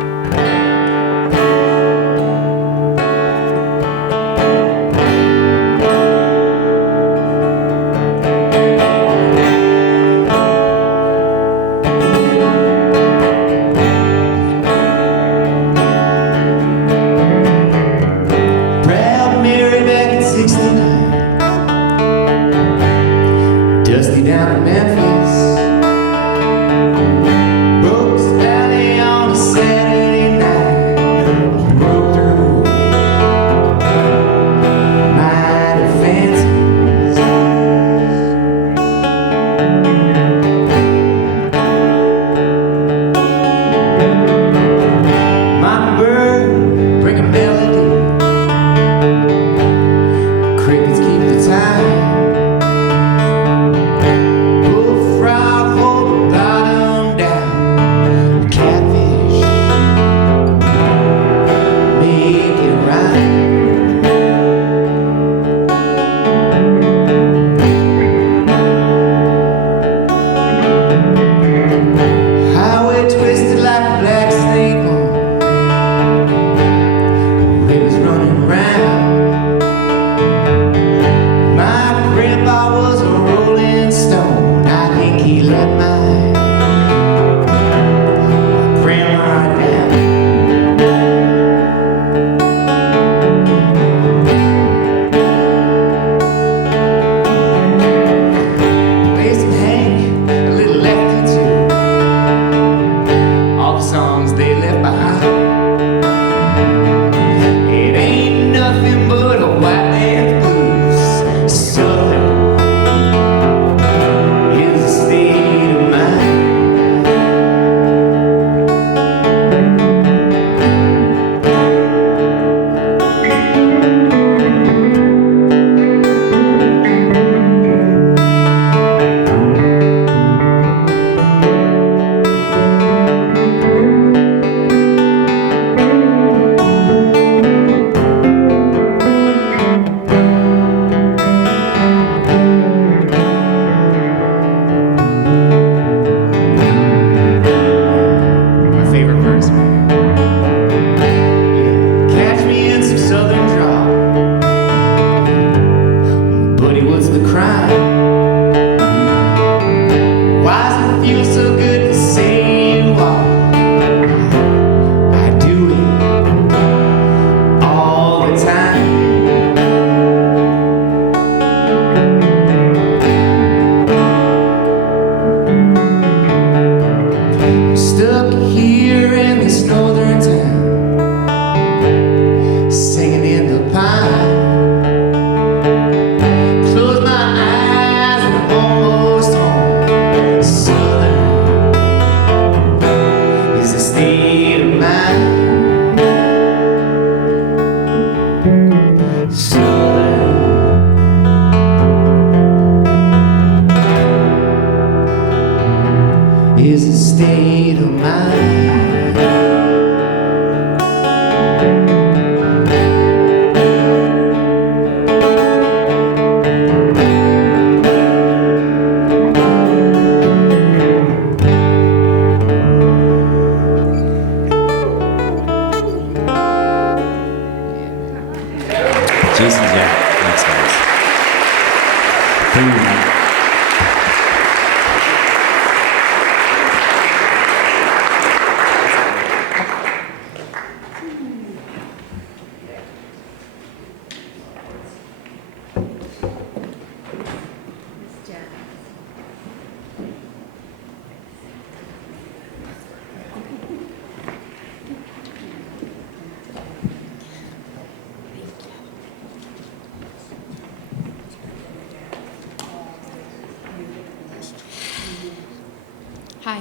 Hi.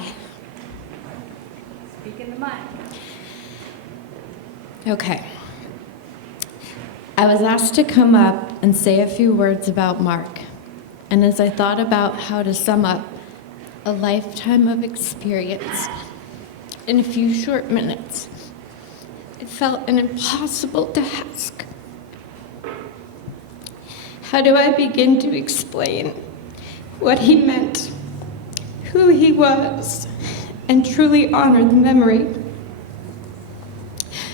Speak in the mic. Okay. I was asked to come up and say a few words about Mark. And as I thought about how to sum up a lifetime of experience in a few short minutes, it felt an impossible task. How do I begin to explain what he meant, who he was, and truly honor the memory?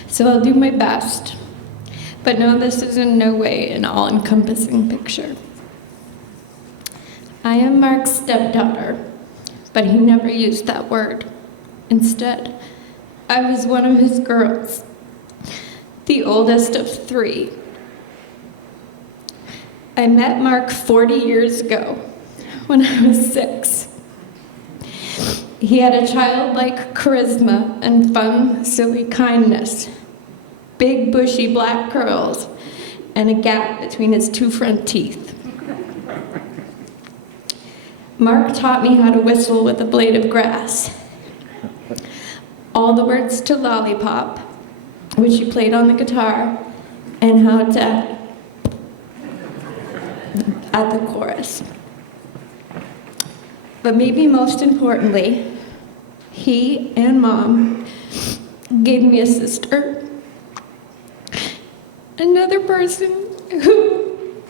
So I'll do my best, but know this is in no way an all-encompassing picture. I am Mark's stepdaughter, but he never used that word. Instead, I was one of his girls, the oldest of 3. I met Mark 40 years ago when I was 6. He had a childlike charisma and fun, silly kindness, big bushy black curls, and a gap between his 2 front teeth. Mark taught me how to whistle with a blade of grass, all the words to Lollipop, which he played on the guitar, and how to at the chorus. But maybe most importantly, he and Mom gave me a sister, another person who,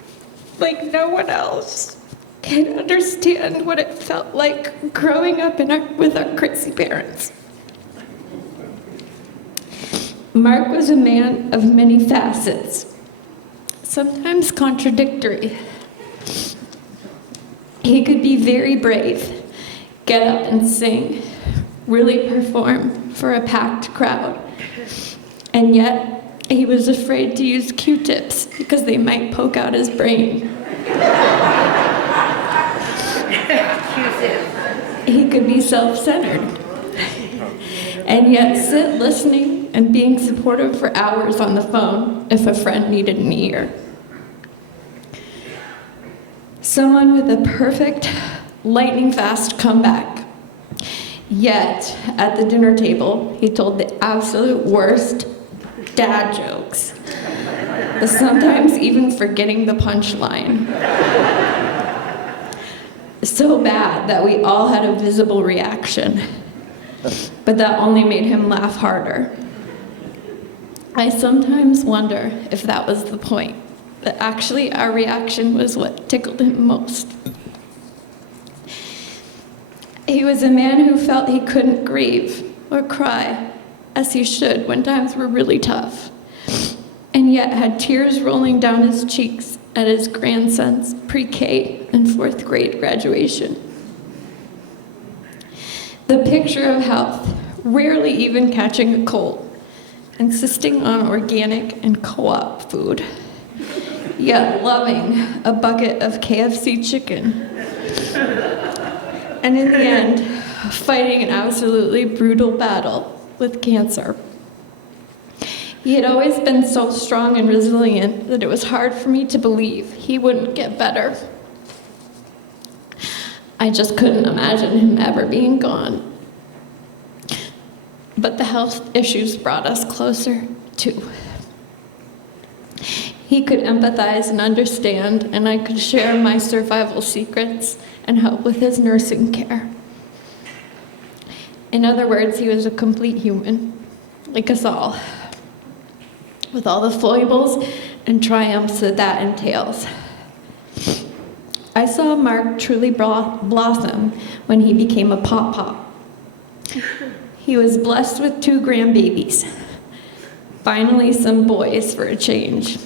like no one else, can understand what it felt like growing up with our crazy parents. Mark was a man of many facets, sometimes contradictory. He could be very brave, get up and sing, really perform for a packed crowd. And yet, he was afraid to use Q-tips because they might poke out his brain. He could be self-centered, and yet sit listening and being supportive for hours on the phone if a friend needed an ear. Someone with a perfect, lightning-fast comeback. Yet, at the dinner table, he told the absolute worst dad jokes, sometimes even forgetting the punchline. So bad that we all had a visible reaction, but that only made him laugh harder. I sometimes wonder if that was the point, that actually our reaction was what tickled him most. He was a man who felt he couldn't grieve or cry, as he should when times were really tough, and yet had tears rolling down his cheeks at his grandson's pre-K and 4th grade graduation. The picture of health, rarely even catching a cold, insisting on organic and co-op food, yet loving a bucket of KFC chicken. And in the end, fighting an absolutely brutal battle with cancer. He had always been so strong and resilient that it was hard for me to believe he wouldn't get better. I just couldn't imagine him ever being gone. But the health issues brought us closer, too. He could empathize and understand, and I could share my survival secrets and help with his nursing care. In other words, he was a complete human, like us all, with all the foibles and triumphs that entails. I saw Mark truly blossom when he became a pop-pop. He was blessed with 2 grandbabies. Finally, some boys for a change.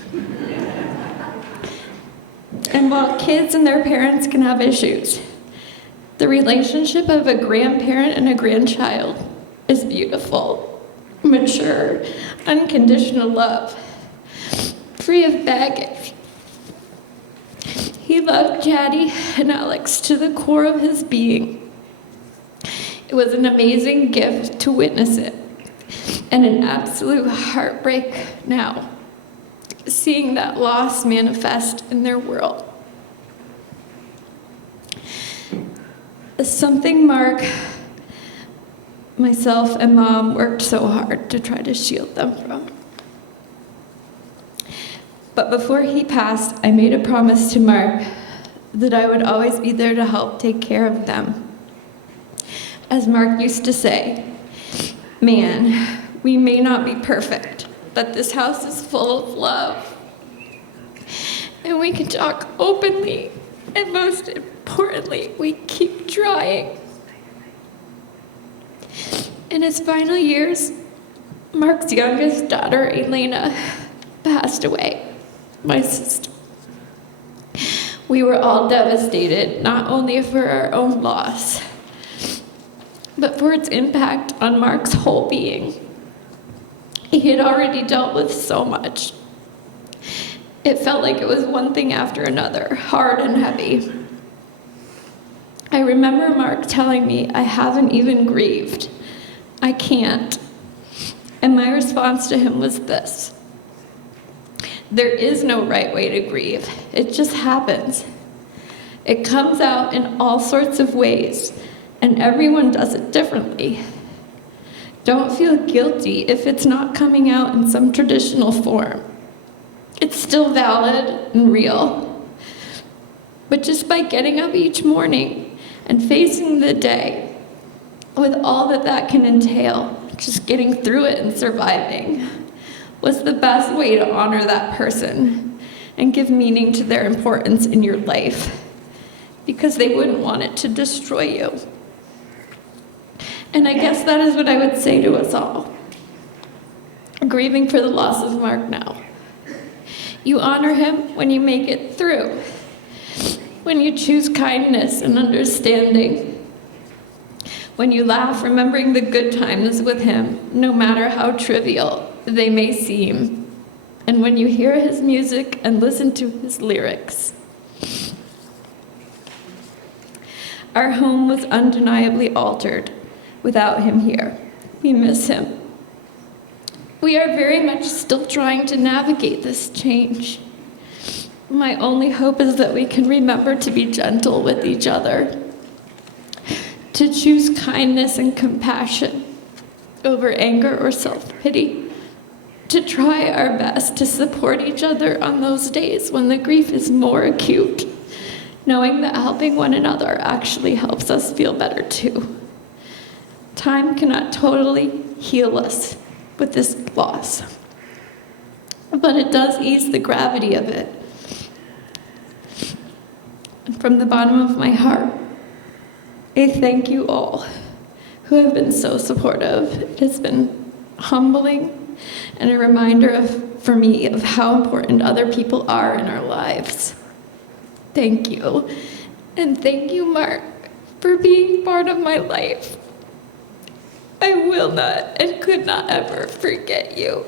And while kids and their parents can have issues, the relationship of a grandparent and a grandchild is beautiful, mature, unconditional love, free of baggage. He loved Jaddy and Alex to the core of his being. It was an amazing gift to witness it, and an absolute heartbreak now, seeing that loss manifest in their world. Something Mark, myself, and Mom worked so hard to try to shield them from. But before he passed, I made a promise to Mark that I would always be there to help take care of them. As Mark used to say, "Man, we may not be perfect, but this house is full of love. And we can talk openly, and most importantly, we keep trying." In his final years, Mark's youngest daughter, Elena, passed away, my sister. We were all devastated, not only for our own loss, but for its impact on Mark's whole being. He had already dealt with so much. It felt like it was one thing after another, hard and heavy. I remember Mark telling me, "I haven't even grieved. I can't." And my response to him was this: there is no right way to grieve. It just happens. It comes out in all sorts of ways, and everyone does it differently. Don't feel guilty if it's not coming out in some traditional form. It's still valid and real. But just by getting up each morning and facing the day with all that that can entail, just getting through it and surviving, was the best way to honor that person and give meaning to their importance in your life, because they wouldn't want it to destroy you. And I guess that is what I would say to us all, grieving for the loss of Mark now. You honor him when you make it through, when you choose kindness and understanding, when you laugh remembering the good times with him, no matter how trivial they may seem, and when you hear his music and listen to his lyrics. Our home was undeniably altered without him here. We miss him. We are very much still trying to navigate this change. My only hope is that we can remember to be gentle with each other, to choose kindness and compassion over anger or self-pity, to try our best to support each other on those days when the grief is more acute, knowing that helping one another actually helps us feel better too. Time cannot totally heal us with this loss, but it does ease the gravity of it. And from the bottom of my heart, I thank you all who have been so supportive. It has been humbling and a reminder for me of how important other people are in our lives. Thank you. And thank you, Mark, for being part of my life. I will not and could not ever forget you.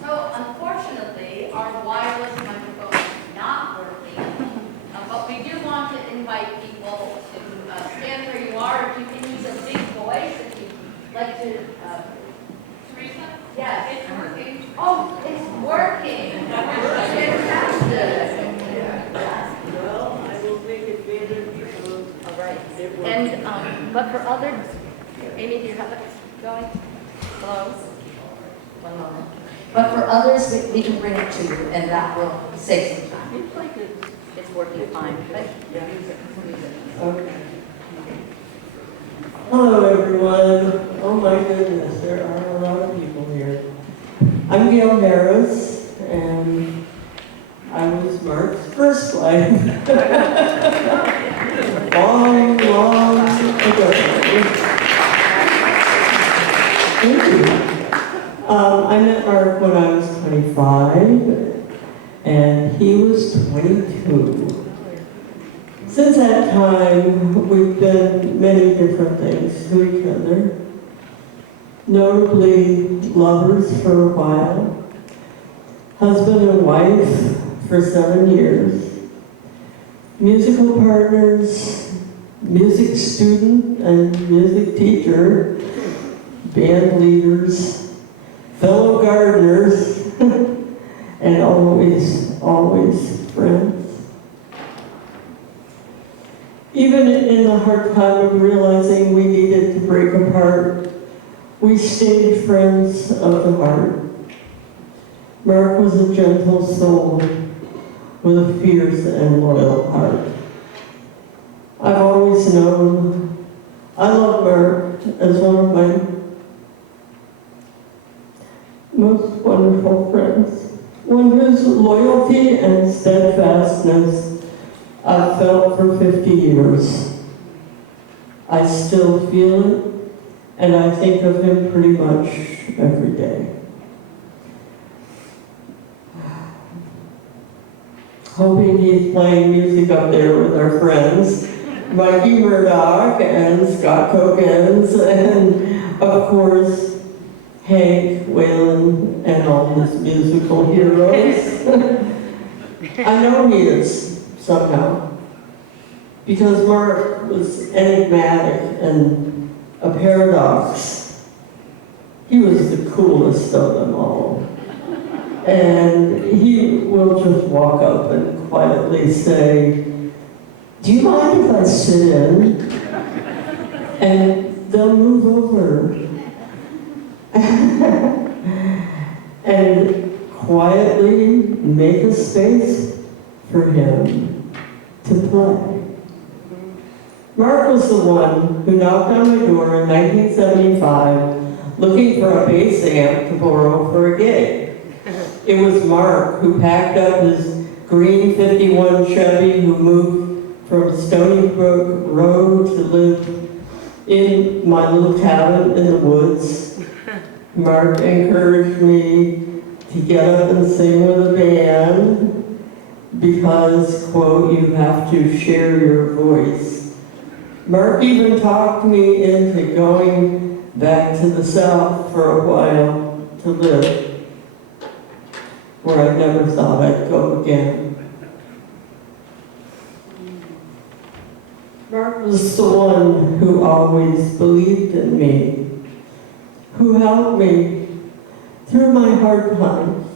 So unfortunately, our wireless microphone is not working, but we do want to invite people to stand where you are. If you can use a big voice, if you'd like to. Teresa? Yes. It's working. Oh, it's working. Fantastic. Well, I will make it better. All right. And but for others, Amy, do you have it going? Hello? One moment. But for others, we can bring it to you, and that will save some time. It's working fine. Okay. Hello, everyone. Oh my goodness, there are a lot of people here. O'Hara's, and I was Mark's first wife. long, long ago. Thank you. I met Mark when I was 25, and he was 22. Since that time, we've been many different things to each other. Notably, lovers for a while, husband and wife for 7 years, musical partners, music student and music teacher, band leaders, fellow gardeners, and always, always friends. Even in the hard time of realizing we needed to break apart, we stayed friends of the heart. Mark was a gentle soul with a fierce and loyal heart. I've always known I love Mark as one of my most wonderful friends, one whose loyalty and steadfastness I've felt for 50 years. I still feel it, and I think of him pretty much every day. Hoping he's playing music up there with our friends, Mikey Murdoch and Scott Cokens, and of course, Hank, Waylon, and all his musical heroes. I know he is, somehow, because Mark was enigmatic and a paradox. He was the coolest of them all. And he will just walk up and quietly say, "Do you mind if I sit in?" And they'll move over. And quietly make a space for him to play. Mark was the one who knocked on my door in 1975 looking for a bass amp to borrow for a gig. It was Mark who packed up his green 51 Chevy, who moved from Stony Brook Road to live in my little cabin in the woods. Mark encouraged me to get up and sing with a band because, quote, "you have to share your voice." Mark even talked me into going back to the South for a while to live, where I never thought I'd go again. Mark was the one who always believed in me, who helped me through my hard times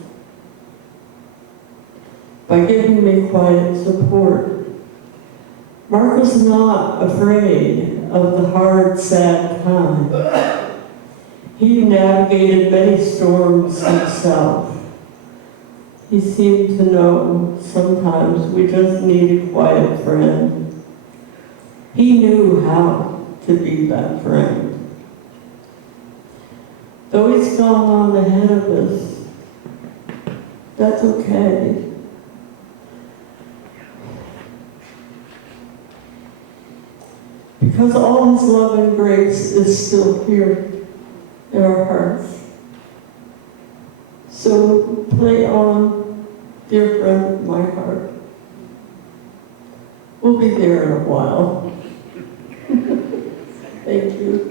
by giving me quiet support. Mark was not afraid of the hard, sad times. He navigated many storms himself. He seemed to know sometimes we just need a quiet friend. He knew how to be that friend. Though he's gone on ahead of us, that's okay. Because all his love and grace is still here in our hearts. So play on, dear friend, my heart. We'll be there in a while. Thank you.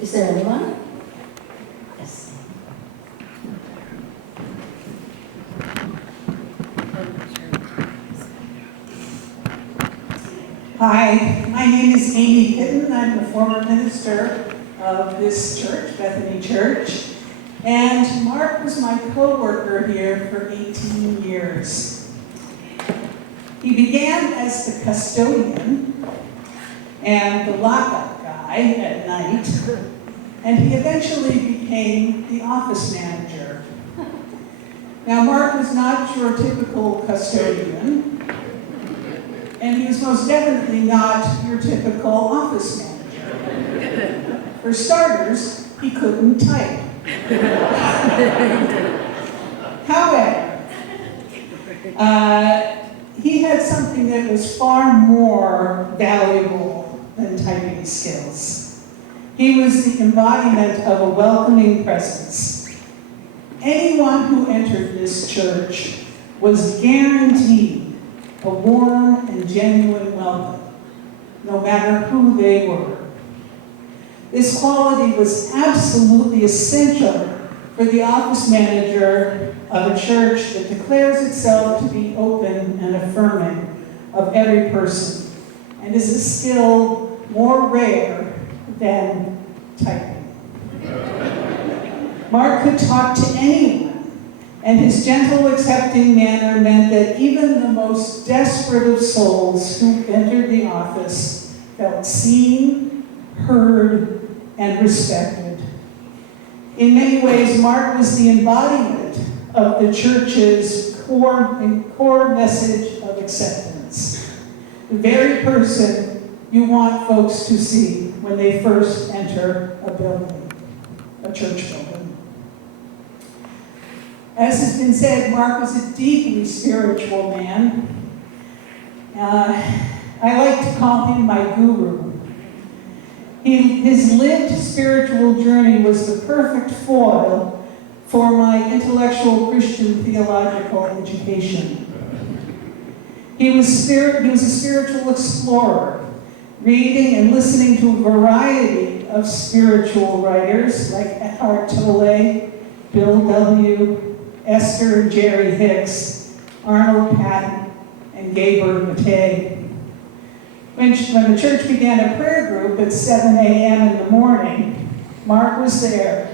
Is there anyone? Yes. Hi, my name is Amy Pitton. I'm the former minister of this church, Bethany Church. And Mark was my co-worker here for 18 years. He began as the custodian and the lockup guy at night, and he eventually became the office manager. Now, Mark was not your typical custodian. And he was most definitely not your typical office manager. For starters, he couldn't type. However, he had something that was far more valuable than typing skills. He was the embodiment of a welcoming presence. Anyone who entered this church was guaranteed a warm and genuine welcome, no matter who they were. This quality was absolutely essential for the office manager of a church that declares itself to be open and affirming of every person, and is a skill more rare than typing. Mark could talk to anyone, and his gentle, accepting manner meant that even the most desperate of souls who entered the office felt seen, heard, and respected. In many ways, Mark was the embodiment of the church's core message of acceptance. The very person you want folks to see when they first enter a building, a church building. As has been said, Mark was a deeply spiritual man. I like to call him my guru. His lived spiritual journey was the perfect foil for my intellectual Christian theological education. He was a spiritual explorer, reading and listening to a variety of spiritual writers like Eckhart Tolle, Bill W., Esther and Jerry Hicks, Arnold Patton, and Gaber Mattei. When the church began a prayer group at 7 a.m. in the morning, Mark was there,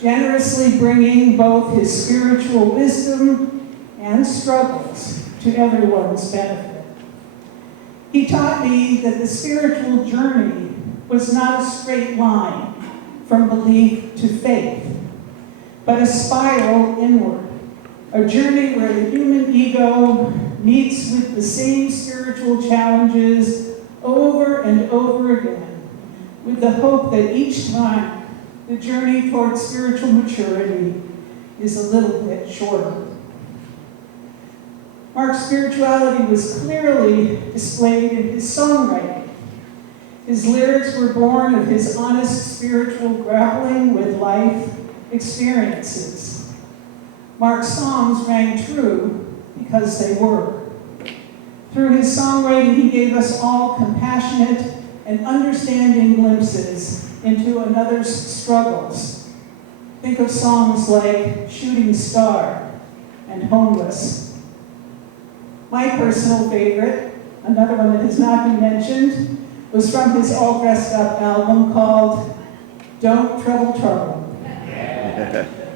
generously bringing both his spiritual wisdom and struggles to everyone's benefit. He taught me that the spiritual journey was not a straight line from belief to faith, but a spiral inward, a journey where the human ego meets with the same spiritual challenges over and over again, with the hope that each time the journey towards spiritual maturity is a little bit shorter. Mark's spirituality was clearly displayed in his songwriting. His lyrics were born of his honest spiritual grappling with life experiences. Mark's songs rang true because they were. Through his songwriting, he gave us all compassionate and understanding glimpses into another's struggles. Think of songs like Shooting Star and Homeless. My personal favorite, another one that has not been mentioned, was from his All Dressed Up album called Don't Trouble Trouble.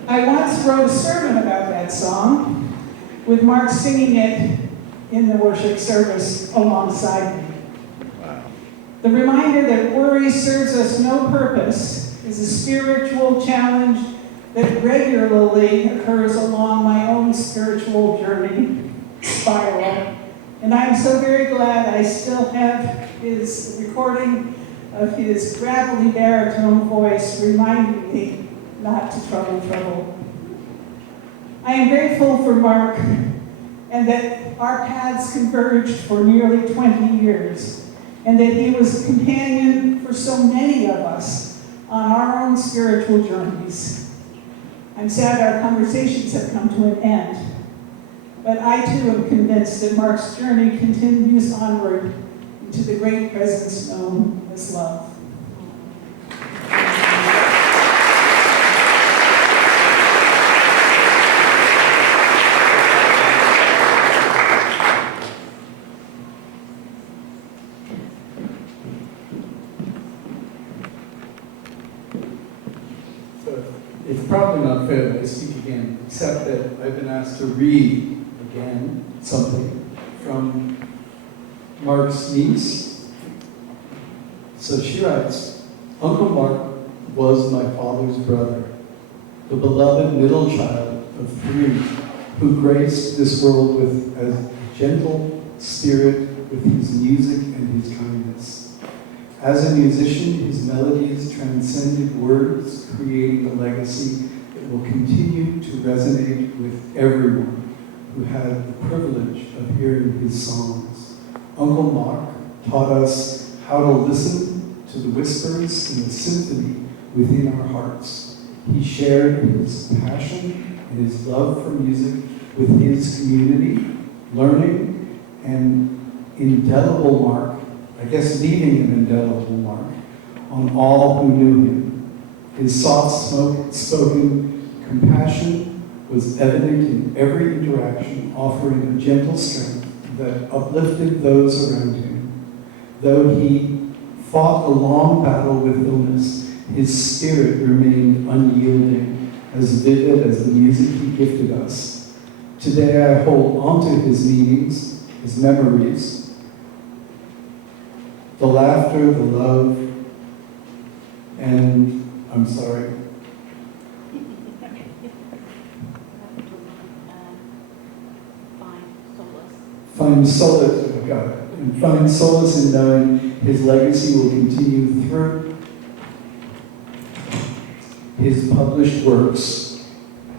I once wrote a sermon about that song, with Mark singing it in the worship service alongside me. Wow. The reminder that worry serves us no purpose is a spiritual challenge that regularly occurs along my own spiritual journey spiral. And I'm so very glad I still have his recording of his gravelly baritone voice reminding me not to trouble. I am grateful for Mark and that our paths converged for nearly 20 years, and that he was a companion for so many of us on our own spiritual journeys. I'm sad our conversations have come to an end, but I too am convinced that Mark's journey continues onward into the great presence known as love. It's probably not fair that I speak again, except that I've been asked to read again something from Mark's niece. So she writes, Uncle Mark was my father's brother, the beloved middle child of 3, who graced this world with a gentle spirit with his music and his kindness. As a musician, his melodies transcended words, creating a legacy that will continue to resonate with everyone who had the privilege of hearing his songs. Uncle Mark taught us how to listen to the whispers in the symphony within our hearts. He shared his passion and his love for music with his community, learning an indelible mark, I guess leaving an indelible mark, on all who knew him. His soft-spoken compassion was evident in every interaction, offering a gentle strength that uplifted those around him. Though he fought a long battle with illness, his spirit remained unyielding, as vivid as the music he gifted us. Today I hold onto his meanings, his memories, the laughter, the love, and I'm sorry. Find solace, oh God, and find solace in knowing his legacy will continue through his published works,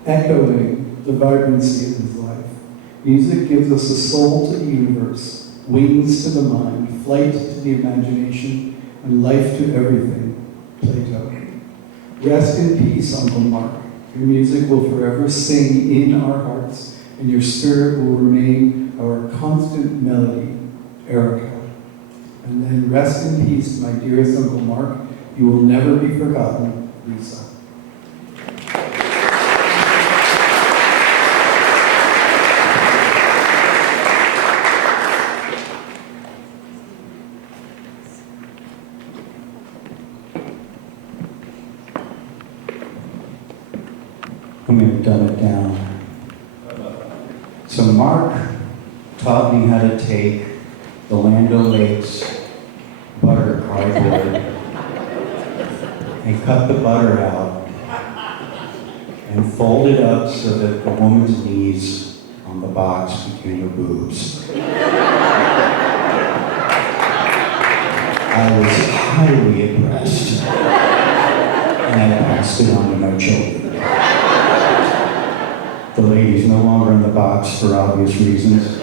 echoing the vibrancy of his life. Music gives us a soul to the universe, wings to the mind, flight to the imagination, and life to everything. Plato. Rest in peace, Uncle Mark. Your music will forever sing in our hearts, and your spirit will remain our constant melody, Erica. And then rest in peace, my dearest Uncle Mark. You will never be forgotten, Lisa. I'm going to dumb it down. So Mark taught me how to take the Land O'Lakes butter cardboard and cut the butter out and fold it up so that the woman's knees on the box became her boobs. I was highly impressed, and I passed it on to my children. The lady's no longer in the box for obvious reasons,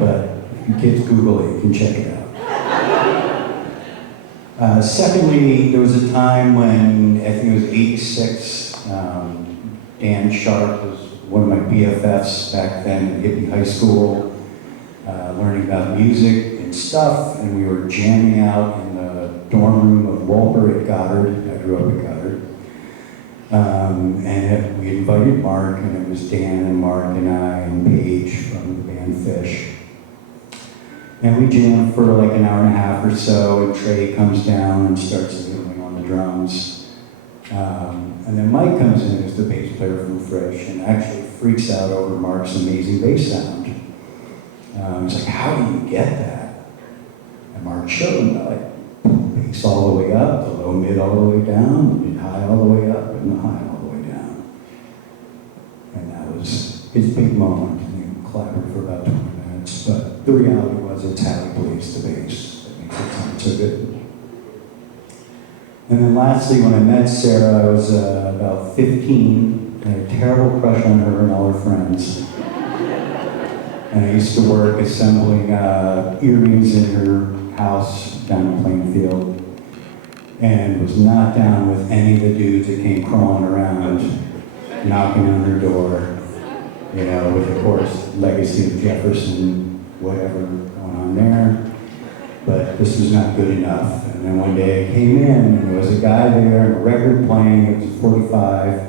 but if you kids Google it, you can check it out. Secondly, there was a time when, I think it was 86, Dan Sharp was one of my BFFs back then in hippie high school, learning about music and stuff, and we were jamming out in the dorm room of Walper at Goddard. I grew up at Goddard. And we invited Mark, and it was Dan and Mark and I and Paige from the band Fish. And we jammed for like an hour and a half or so, and Trey comes down and starts noodling on the drums. And then Mike comes in as the bass player from Fish and actually freaks out over Mark's amazing bass sound. He's like, how do you get that? And Mark showed him, like, bass all the way up, the low mid all the way down, the mid high all the way up, and the high all the way down. And that was his big moment. And he clattered for about 20 minutes. But the reality was it's how he plays the bass that makes it sound so good. And then lastly, when I met Sarah, I was about 15. I had a terrible crush on her and all her friends. And I used to work assembling earrings in her house down in Plainfield, and was not down with any of the dudes that came crawling around, knocking on her door, you know, with, of course, legacy of Jefferson, whatever going on there. But this was not good enough. And then one day I came in, and there was a guy there, and a record playing. It was 45.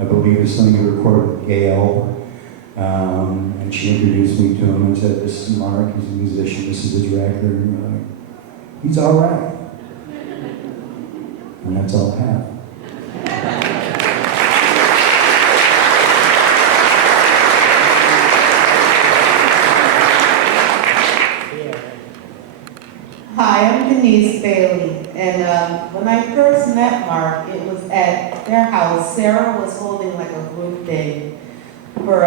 I believe it was something he recorded with Gail. And she introduced me to him and said, this is Mark, he's a musician, this is his record. And we're like, he's all right. And that's all I have. Hi, I'm Denise Bailey, and when I first met Mark, it was at their house. Sarah was holding like a group day for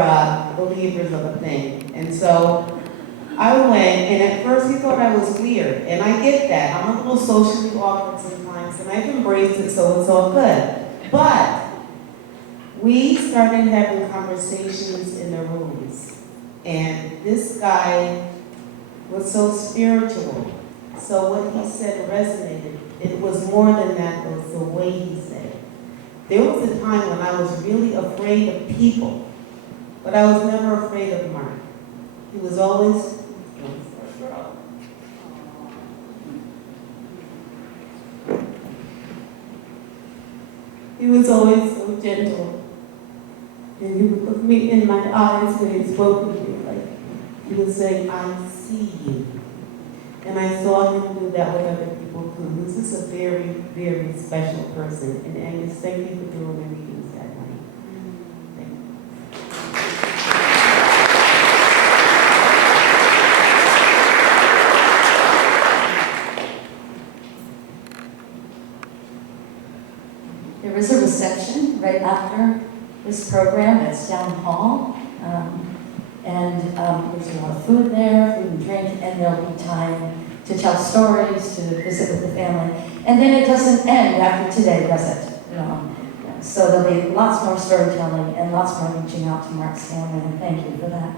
believers of a thing, and so I went, and at first he thought I was weird, and I get that. I'm a little socially awkward sometimes, and I've embraced it, so it's all good. But we started having conversations in the rooms, and this guy was so spiritual. So what he said resonated. It was more than that, it was the way he said it. There was a time when I was really afraid of people, but I was never afraid of Mark. He was always, he was always so gentle. And he would look me in my eyes when he spoke to me, like he was saying, I see you. And I saw him do that with other people too. This is a very, very special person. And Angus, thank you for doing the readings that night. Thank you. There is a reception right after this program. It's down the hall. There's a lot of food there, food and drink, and there'll be time to tell stories, to visit with the family. And then it doesn't end after today, does it? So there'll be lots more storytelling and lots more reaching out to Mark's family, and thank you for that.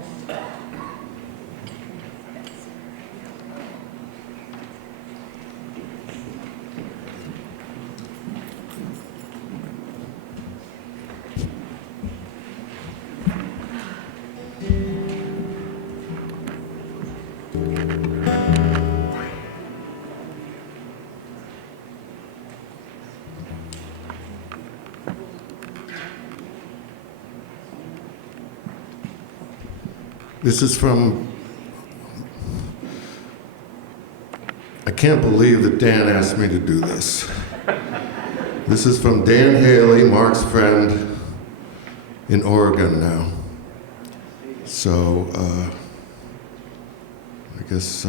This is from, I can't believe that Dan asked me to do this. This is from Dan Haley, Mark's friend in Oregon now. So, I guess,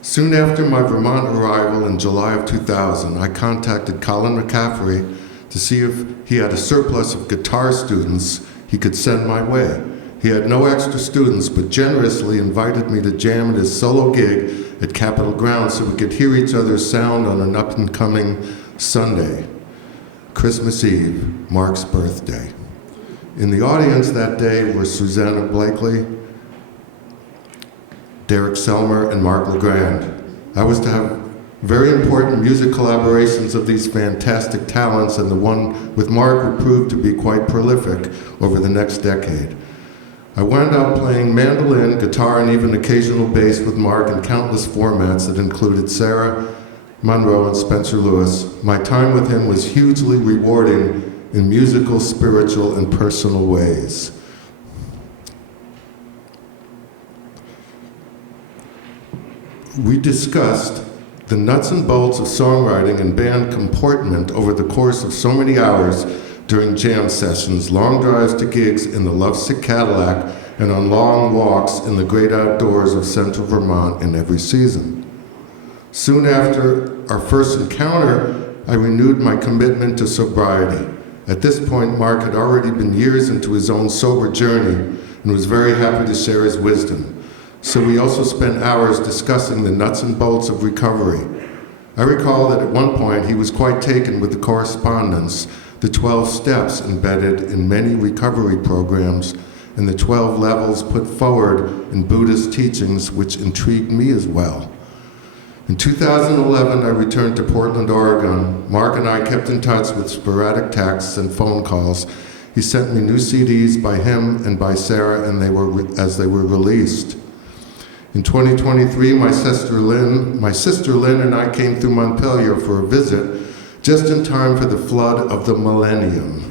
soon after my Vermont arrival in July of 2000, I contacted Colin McCaffrey to see if he had a surplus of guitar students he could send my way. He had no extra students, but generously invited me to jam at his solo gig at Capitol Grounds so we could hear each other's sound on an up-and-coming Sunday, Christmas Eve, Mark's birthday. In the audience that day were Susanna Blakely, Derek Selmer, and Mark Legrand. I was to have very important music collaborations of these fantastic talents, and the one with Mark would prove to be quite prolific over the next decade. I wound up playing mandolin, guitar, and even occasional bass with Mark in countless formats that included Sarah Monroe and Spencer Lewis. My time with him was hugely rewarding in musical, spiritual, and personal ways. We discussed the nuts and bolts of songwriting and band comportment over the course of so many hours during jam sessions, long drives to gigs in the lovesick Cadillac, and on long walks in the great outdoors of central Vermont in every season. Soon after our first encounter, I renewed my commitment to sobriety. At this point, Mark had already been years into his own sober journey and was very happy to share his wisdom. So we also spent hours discussing the nuts and bolts of recovery. I recall that at one point he was quite taken with the correspondence, the 12 steps embedded in many recovery programs, and the 12 levels put forward in Buddhist teachings, which intrigued me as well. In 2011, I returned to Portland, Oregon. Mark and I kept in touch with sporadic texts and phone calls. He sent me new CDs by him and by Sarah, and they were as they were released. In 2023, my sister Lynn and I came through Montpelier for a visit, just in time for the flood of the millennium.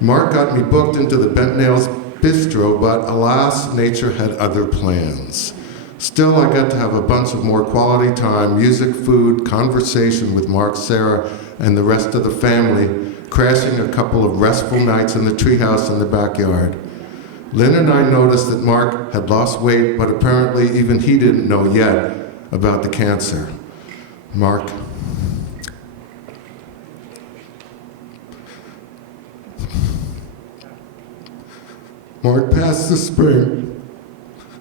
Mark got me booked into the Bent Nails Bistro, but alas, nature had other plans. Still, I got to have a bunch of more quality time, music, food, conversation with Mark, Sarah, and the rest of the family, crashing a couple of restful nights in the treehouse in the backyard. Lynn and I noticed that Mark had lost weight, but apparently even he didn't know yet about the cancer. Mark passed this spring,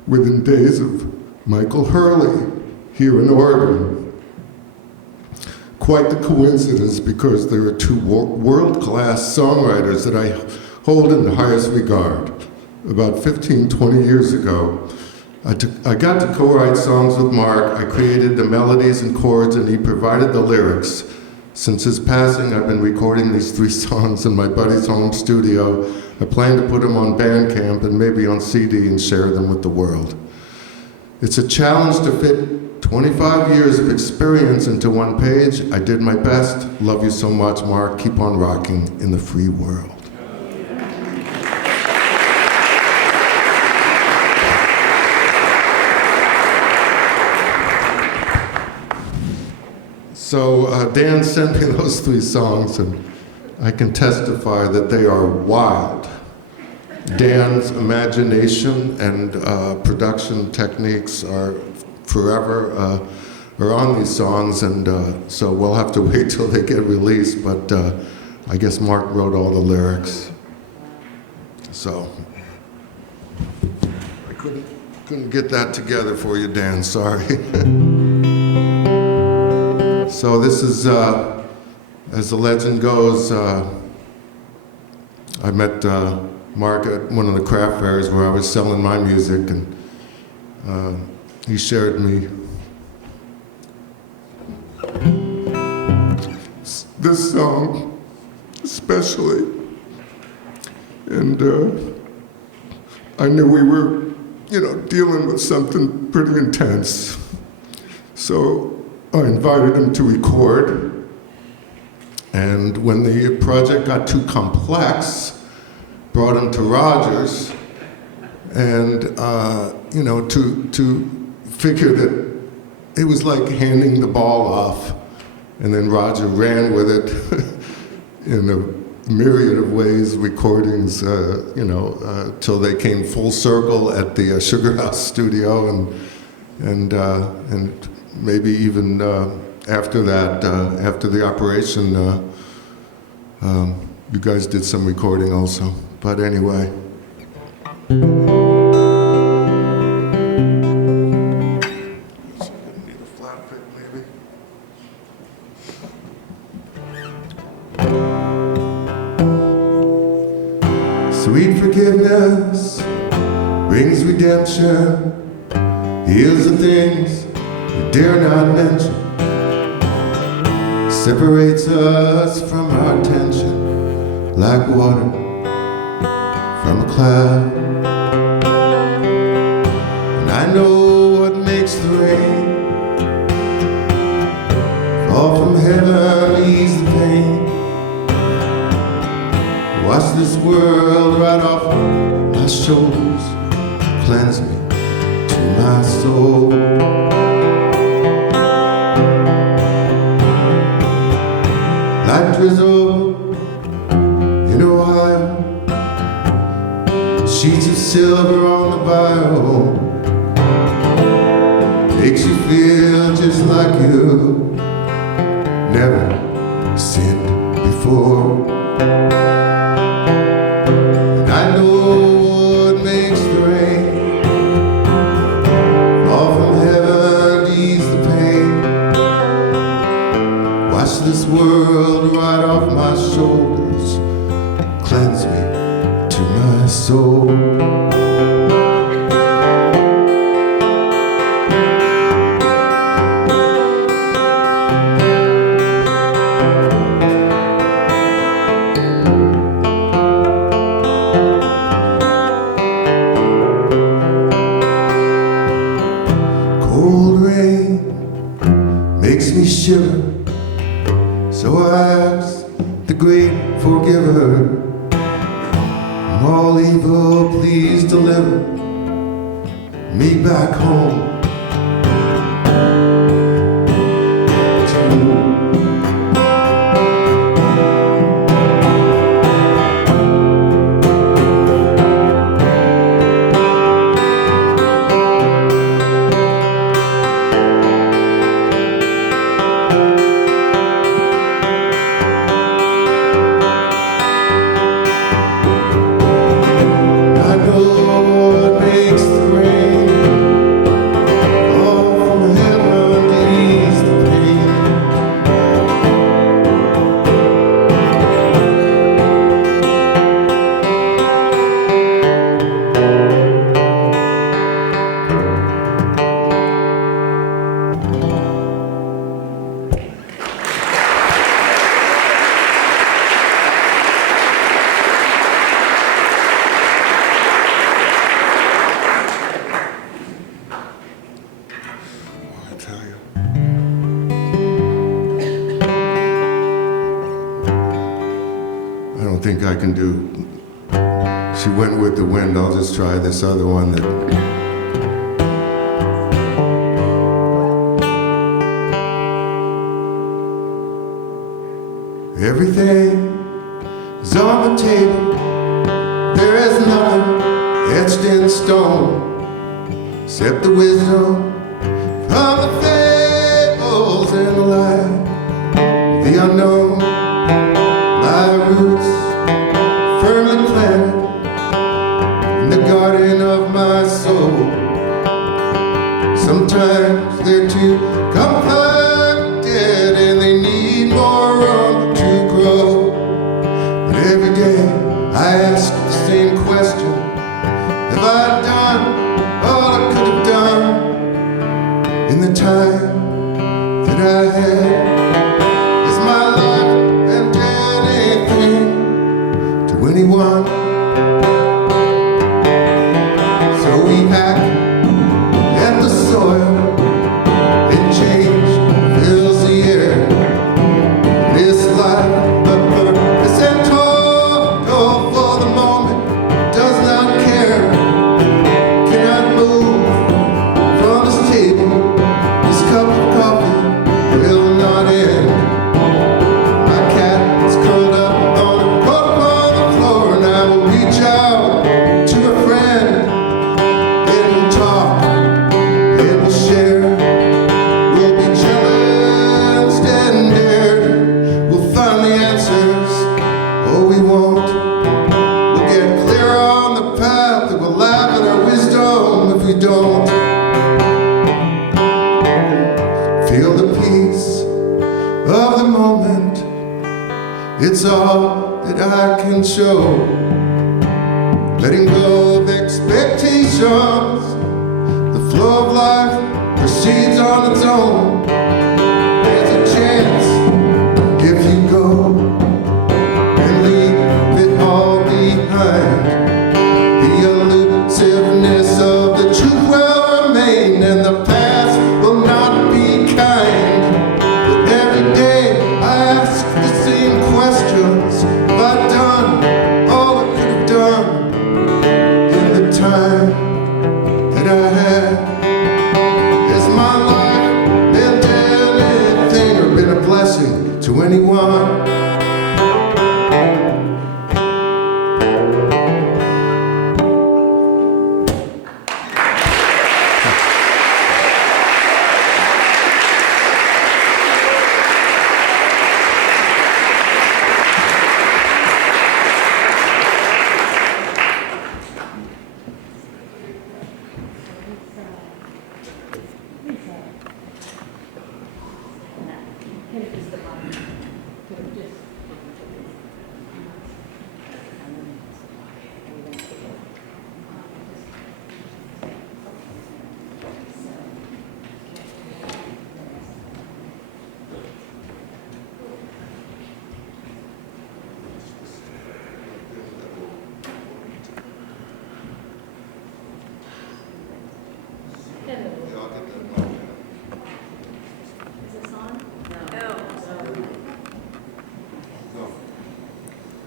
within days of Michael Hurley here in Oregon. Quite the coincidence, because there are two world-class songwriters that I hold in the highest regard. About 15, 20 years ago, I got to co-write songs with Mark. I created the melodies and chords, and he provided the lyrics. Since his passing, I've been recording these 3 songs in my buddy's home studio. I plan to put them on Bandcamp and maybe on CD and share them with the world. It's a challenge to fit 25 years of experience into one page. I did my best. Love you so much, Mark. Keep on rocking in the free world. So Dan sent me those 3 songs, and I can testify that they are wild. Dan's imagination and production techniques are forever are on these songs, and so we'll have to wait till they get released, but I guess Mark wrote all the lyrics. So I couldn't get that together for you, Dan, sorry. So this is, as the legend goes, I met Mark at one of the craft fairs where I was selling my music, and he shared me this song, especially. And I knew we were, dealing with something pretty intense. So I invited him to record. And when the project got too complex, brought him to Rogers, and to figure that it was like handing the ball off, and then Roger ran with it in a myriad of ways, recordings, till they came full circle at the Sugar House studio, and maybe even after that, after the operation, you guys did some recording also. But anyway. Sweet forgiveness brings redemption, heals the things we dare not mention, separates us from our tension like water from a cloud. And I know what makes the rain fall from heaven, ease the pain, wash this world right off my shoulders, cleanse me to my soul. Like drizzle in Ohio, sheets of silver on the bio, makes you feel just like you never sinned before. And I know what makes the rain fall from heaven to ease the pain, wash this world right off my shoulders, cleanse me to my soul. Cold rain makes me shiver, so I ask the great forgiver, from all evil please deliver me back home. I know what makes the rain don't think I can do. She went with the wind. I'll just try this other one that. Everything is on the table. There is nothing etched in stone except the wisdom from the fables and the light, the unknown. My roots firmly planted in the garden of my soul. Sometimes they're too compacted and they need more room to grow. But every day I ask the same question: have I done all I could have done in the time that I had? Is my life and anything to anyone? So we hack at the soil, and change fills the air. This life, a purpose and total for the moment, does not care. Cannot move from this table. This cup of coffee will not end. My cat is curled up on a coat on the floor, and I will reach out to a friend, and we'll talk, and we'll share. We'll be challenged and dared. We'll find the answers, oh we won't. We'll get clear on the path that will laugh at our wisdom if we don't. Feel the peace of the moment. It's all that I can show. Letting go of expectations. The flow of life proceeds on its own. There's a chance if you go and leave it all behind. The elusiveness of the truth will remain, and the past will not be kind. But every day I ask the same questions: have I done all I could have done in the time that I had? Has my life meant anything or been a blessing to anyone?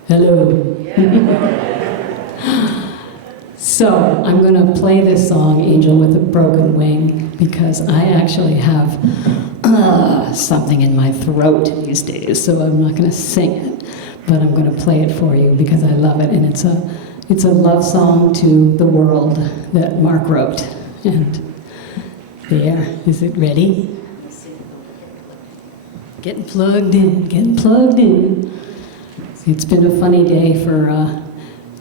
Hello. So I'm going to play this song, Angel with a Broken Wing, because I actually have something in my throat these days, so I'm not going to sing it, but I'm going to play it for you because I love it, and it's a love song to the world that Mark wrote. And there, is it ready? Getting plugged in, getting plugged in. It's been a funny day for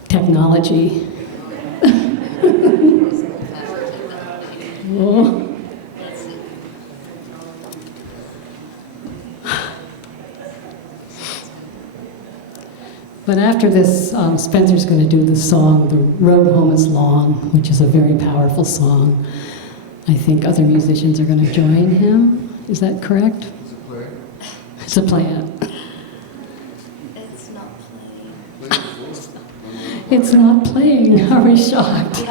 technology. Oh. But after this, Spencer's going to do the song, The Road Home is Long, which is a very powerful song. I think other musicians are going to join him. Is that correct? It's a plan. It's not playing. It's not playing. Are we shocked?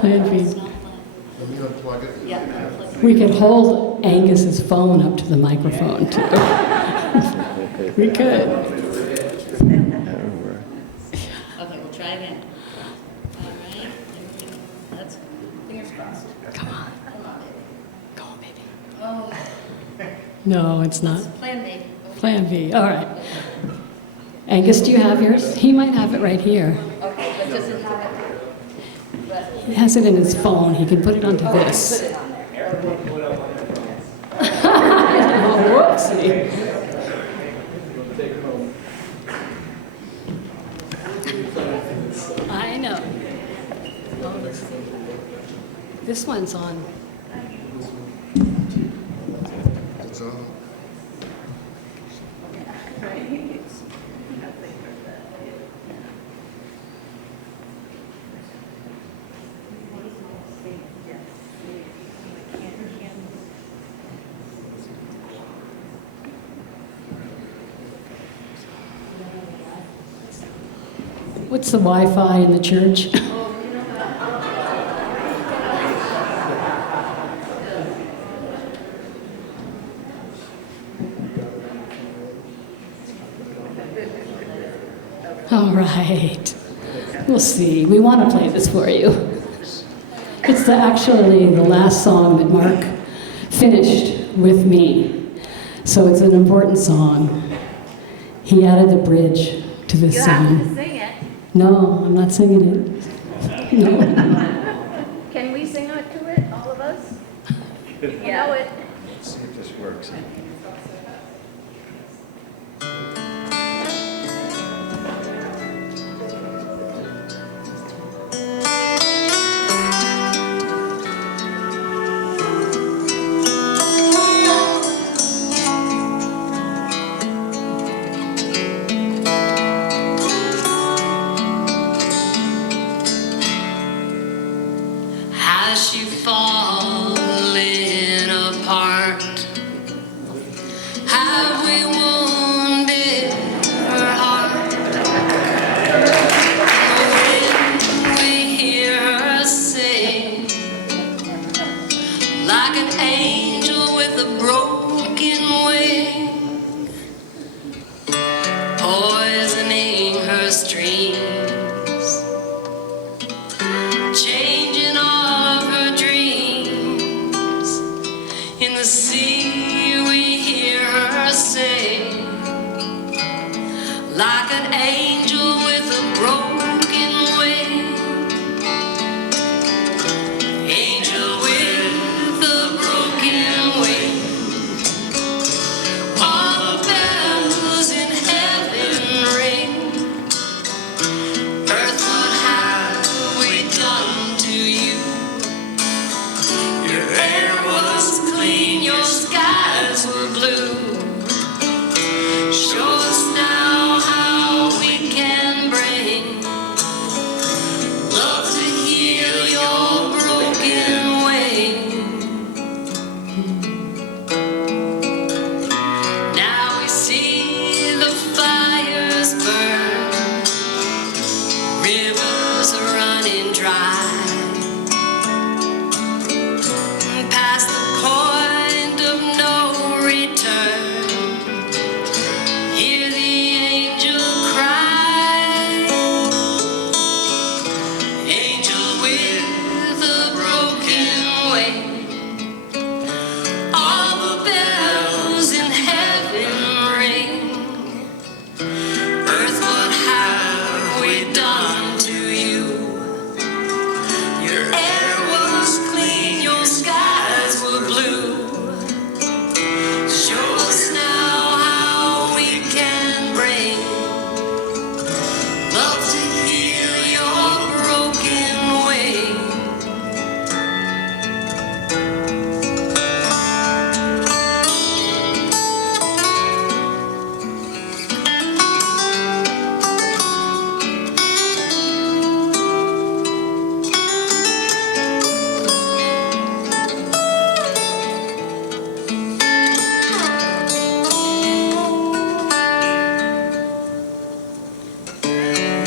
Plan B. We could hold Angus's phone up to the microphone, too. We could. Okay, we'll try again. All right. Let's, fingers crossed. Come on. Come on, baby. Come on, baby. Oh, No, it's not. plan B. Plan B. All right. Angus, do you have yours? He might have it right here. Okay, but does it have it? He has it in his phone. He can put it onto Put this. it on there. Whoopsie. I know. This one's on. What's the Wi-Fi in the church? All right. We'll see. We want to play this for you. It's actually the last song that Mark finished with me. So it's an important song. He added the bridge to this song. You have to sing it. No, I'm not singing it. No. Can we sing it to it, all of us? You know it. Let's see if this works. Has she fallen apart? Have we wounded her heart? When we hear her sing, like an angel with a broken wing, poisoning her streams, changing all of her dreams. In the sea we hear her sing, like an angel with a broken wing. Angel with a broken wing. All the bells in heaven ring. Earth, what have we done to you? Your air was clean, your skies were blue. Show us now how we can bring love to heal your broken wing. Now we see the fires burn, rivers are running dry, past the point of no return. Hear the angel cry, angel with a broken wing. All the bells in heaven ring. Earth, what have we done to you? Your air was clean, your skies were blue. Show us now how we can bring love to heal your broken wing.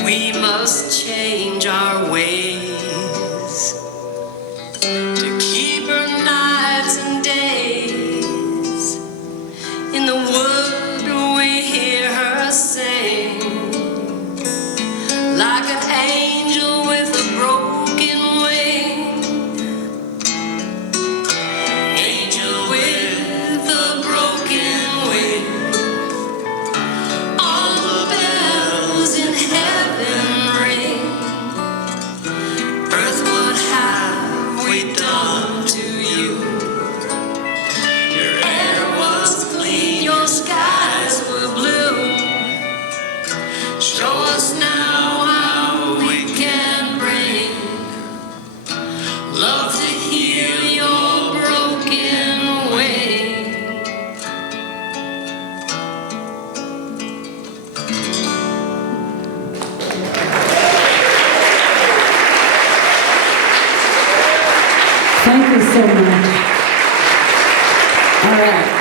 We must change our ways to keep our nights and days. In the wood we hear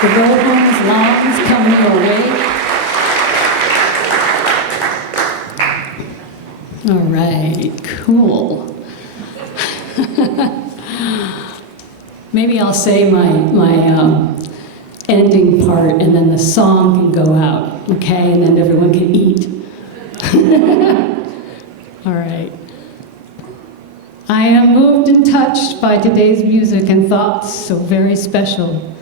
The road home is long, is coming your way. All right, cool. Maybe I'll say my ending part, and then the song can go out, okay? And then everyone can eat. All right. I am moved and touched by today's music and thoughts so very special.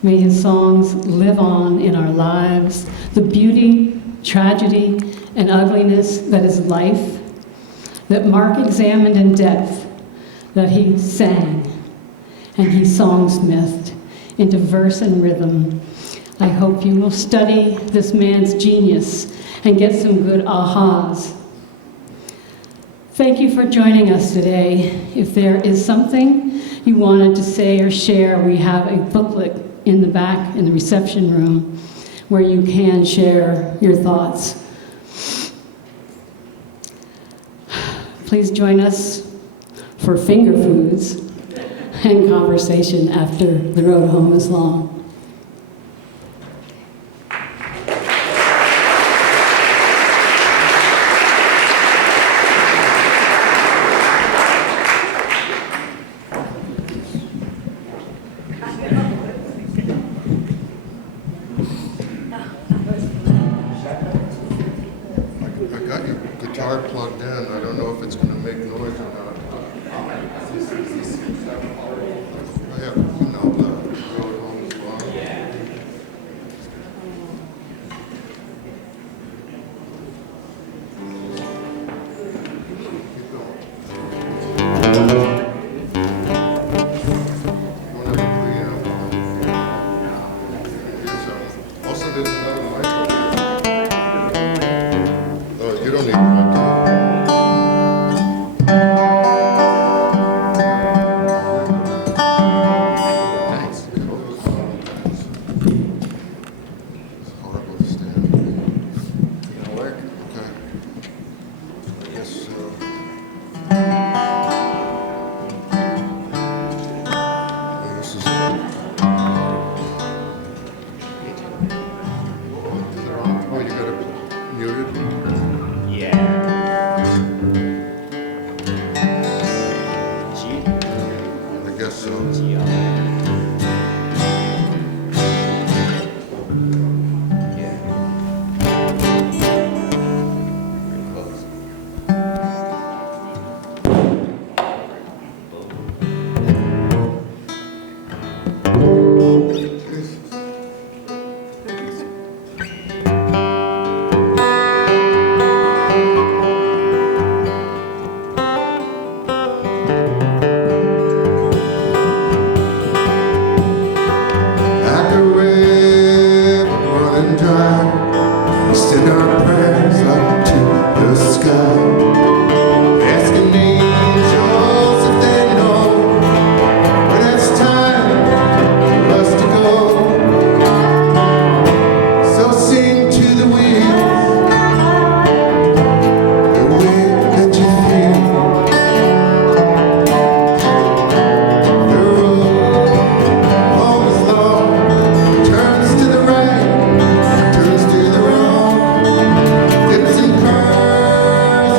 May his songs live on in our lives, the beauty, tragedy, and ugliness that is life, that Mark examined in depth, that he sang, and he songsmithed into verse and rhythm. I hope you will study this man's genius and get some good ahas. Thank you for joining us today. If there is something you wanted to say or share, we have a booklet in the back in the reception room where you can share your thoughts. Please join us for finger foods and conversation after the road home is long. I got your guitar plugged in. I don't know if it's going to make noise or not. I have, you know, the road home is long. Also, there's another mic over here. Oh, you don't need one, do Nice. It's horrible to stand. Gonna work? Okay. I guess so. This is oh, you got it muted? I guess so. Like a river running dry, we send our prayers up to the sky, asking angels if they know when it's time for us to go. So sing to the winds, the wind that you feel, the road home is long, turns to the right, turns to the wrong, dips and curves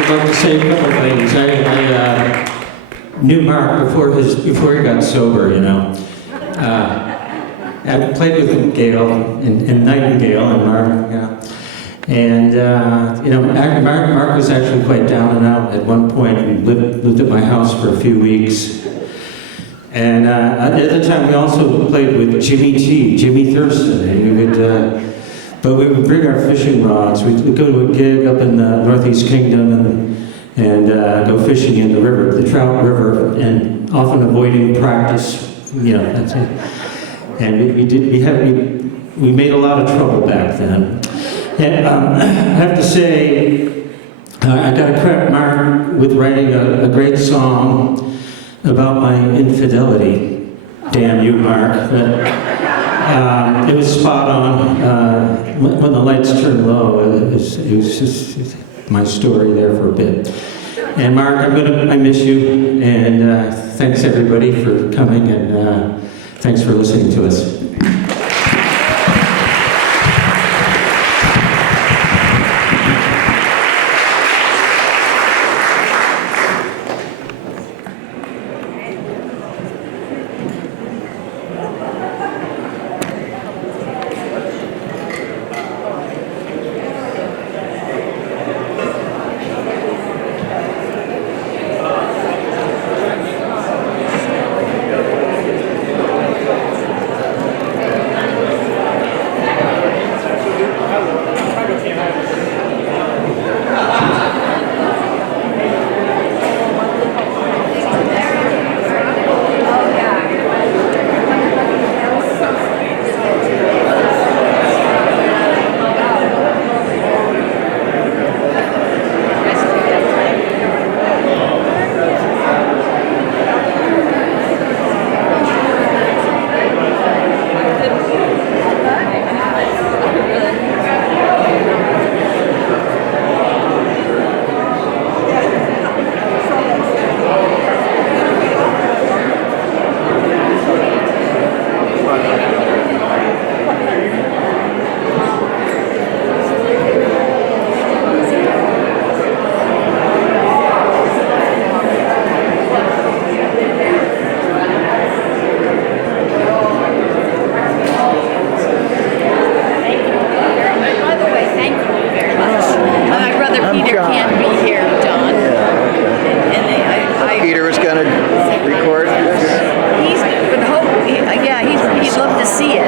would love to say a couple things. I knew Mark before he got sober, you know. I played with Gail and Nightingale and Mark, yeah. And, you know, Mark was actually quite down and out at one point. He lived at my house for a few weeks. And at the time, we also played with Jimmy Thurston, and we would, but we would bring our fishing rods. We'd go to a gig up in the Northeast Kingdom and go fishing in the river, the Trout River, and often avoiding practice. You know, that's it. And we made a lot of trouble back then. And I have to say, I got to credit Mark with writing a great song about my infidelity. Damn you, Mark. But, it was spot on. When the lights turned low, it was just my story there for a bit. And Mark, I miss you, and thanks everybody for coming, and thanks for listening to us. He'd love to see it.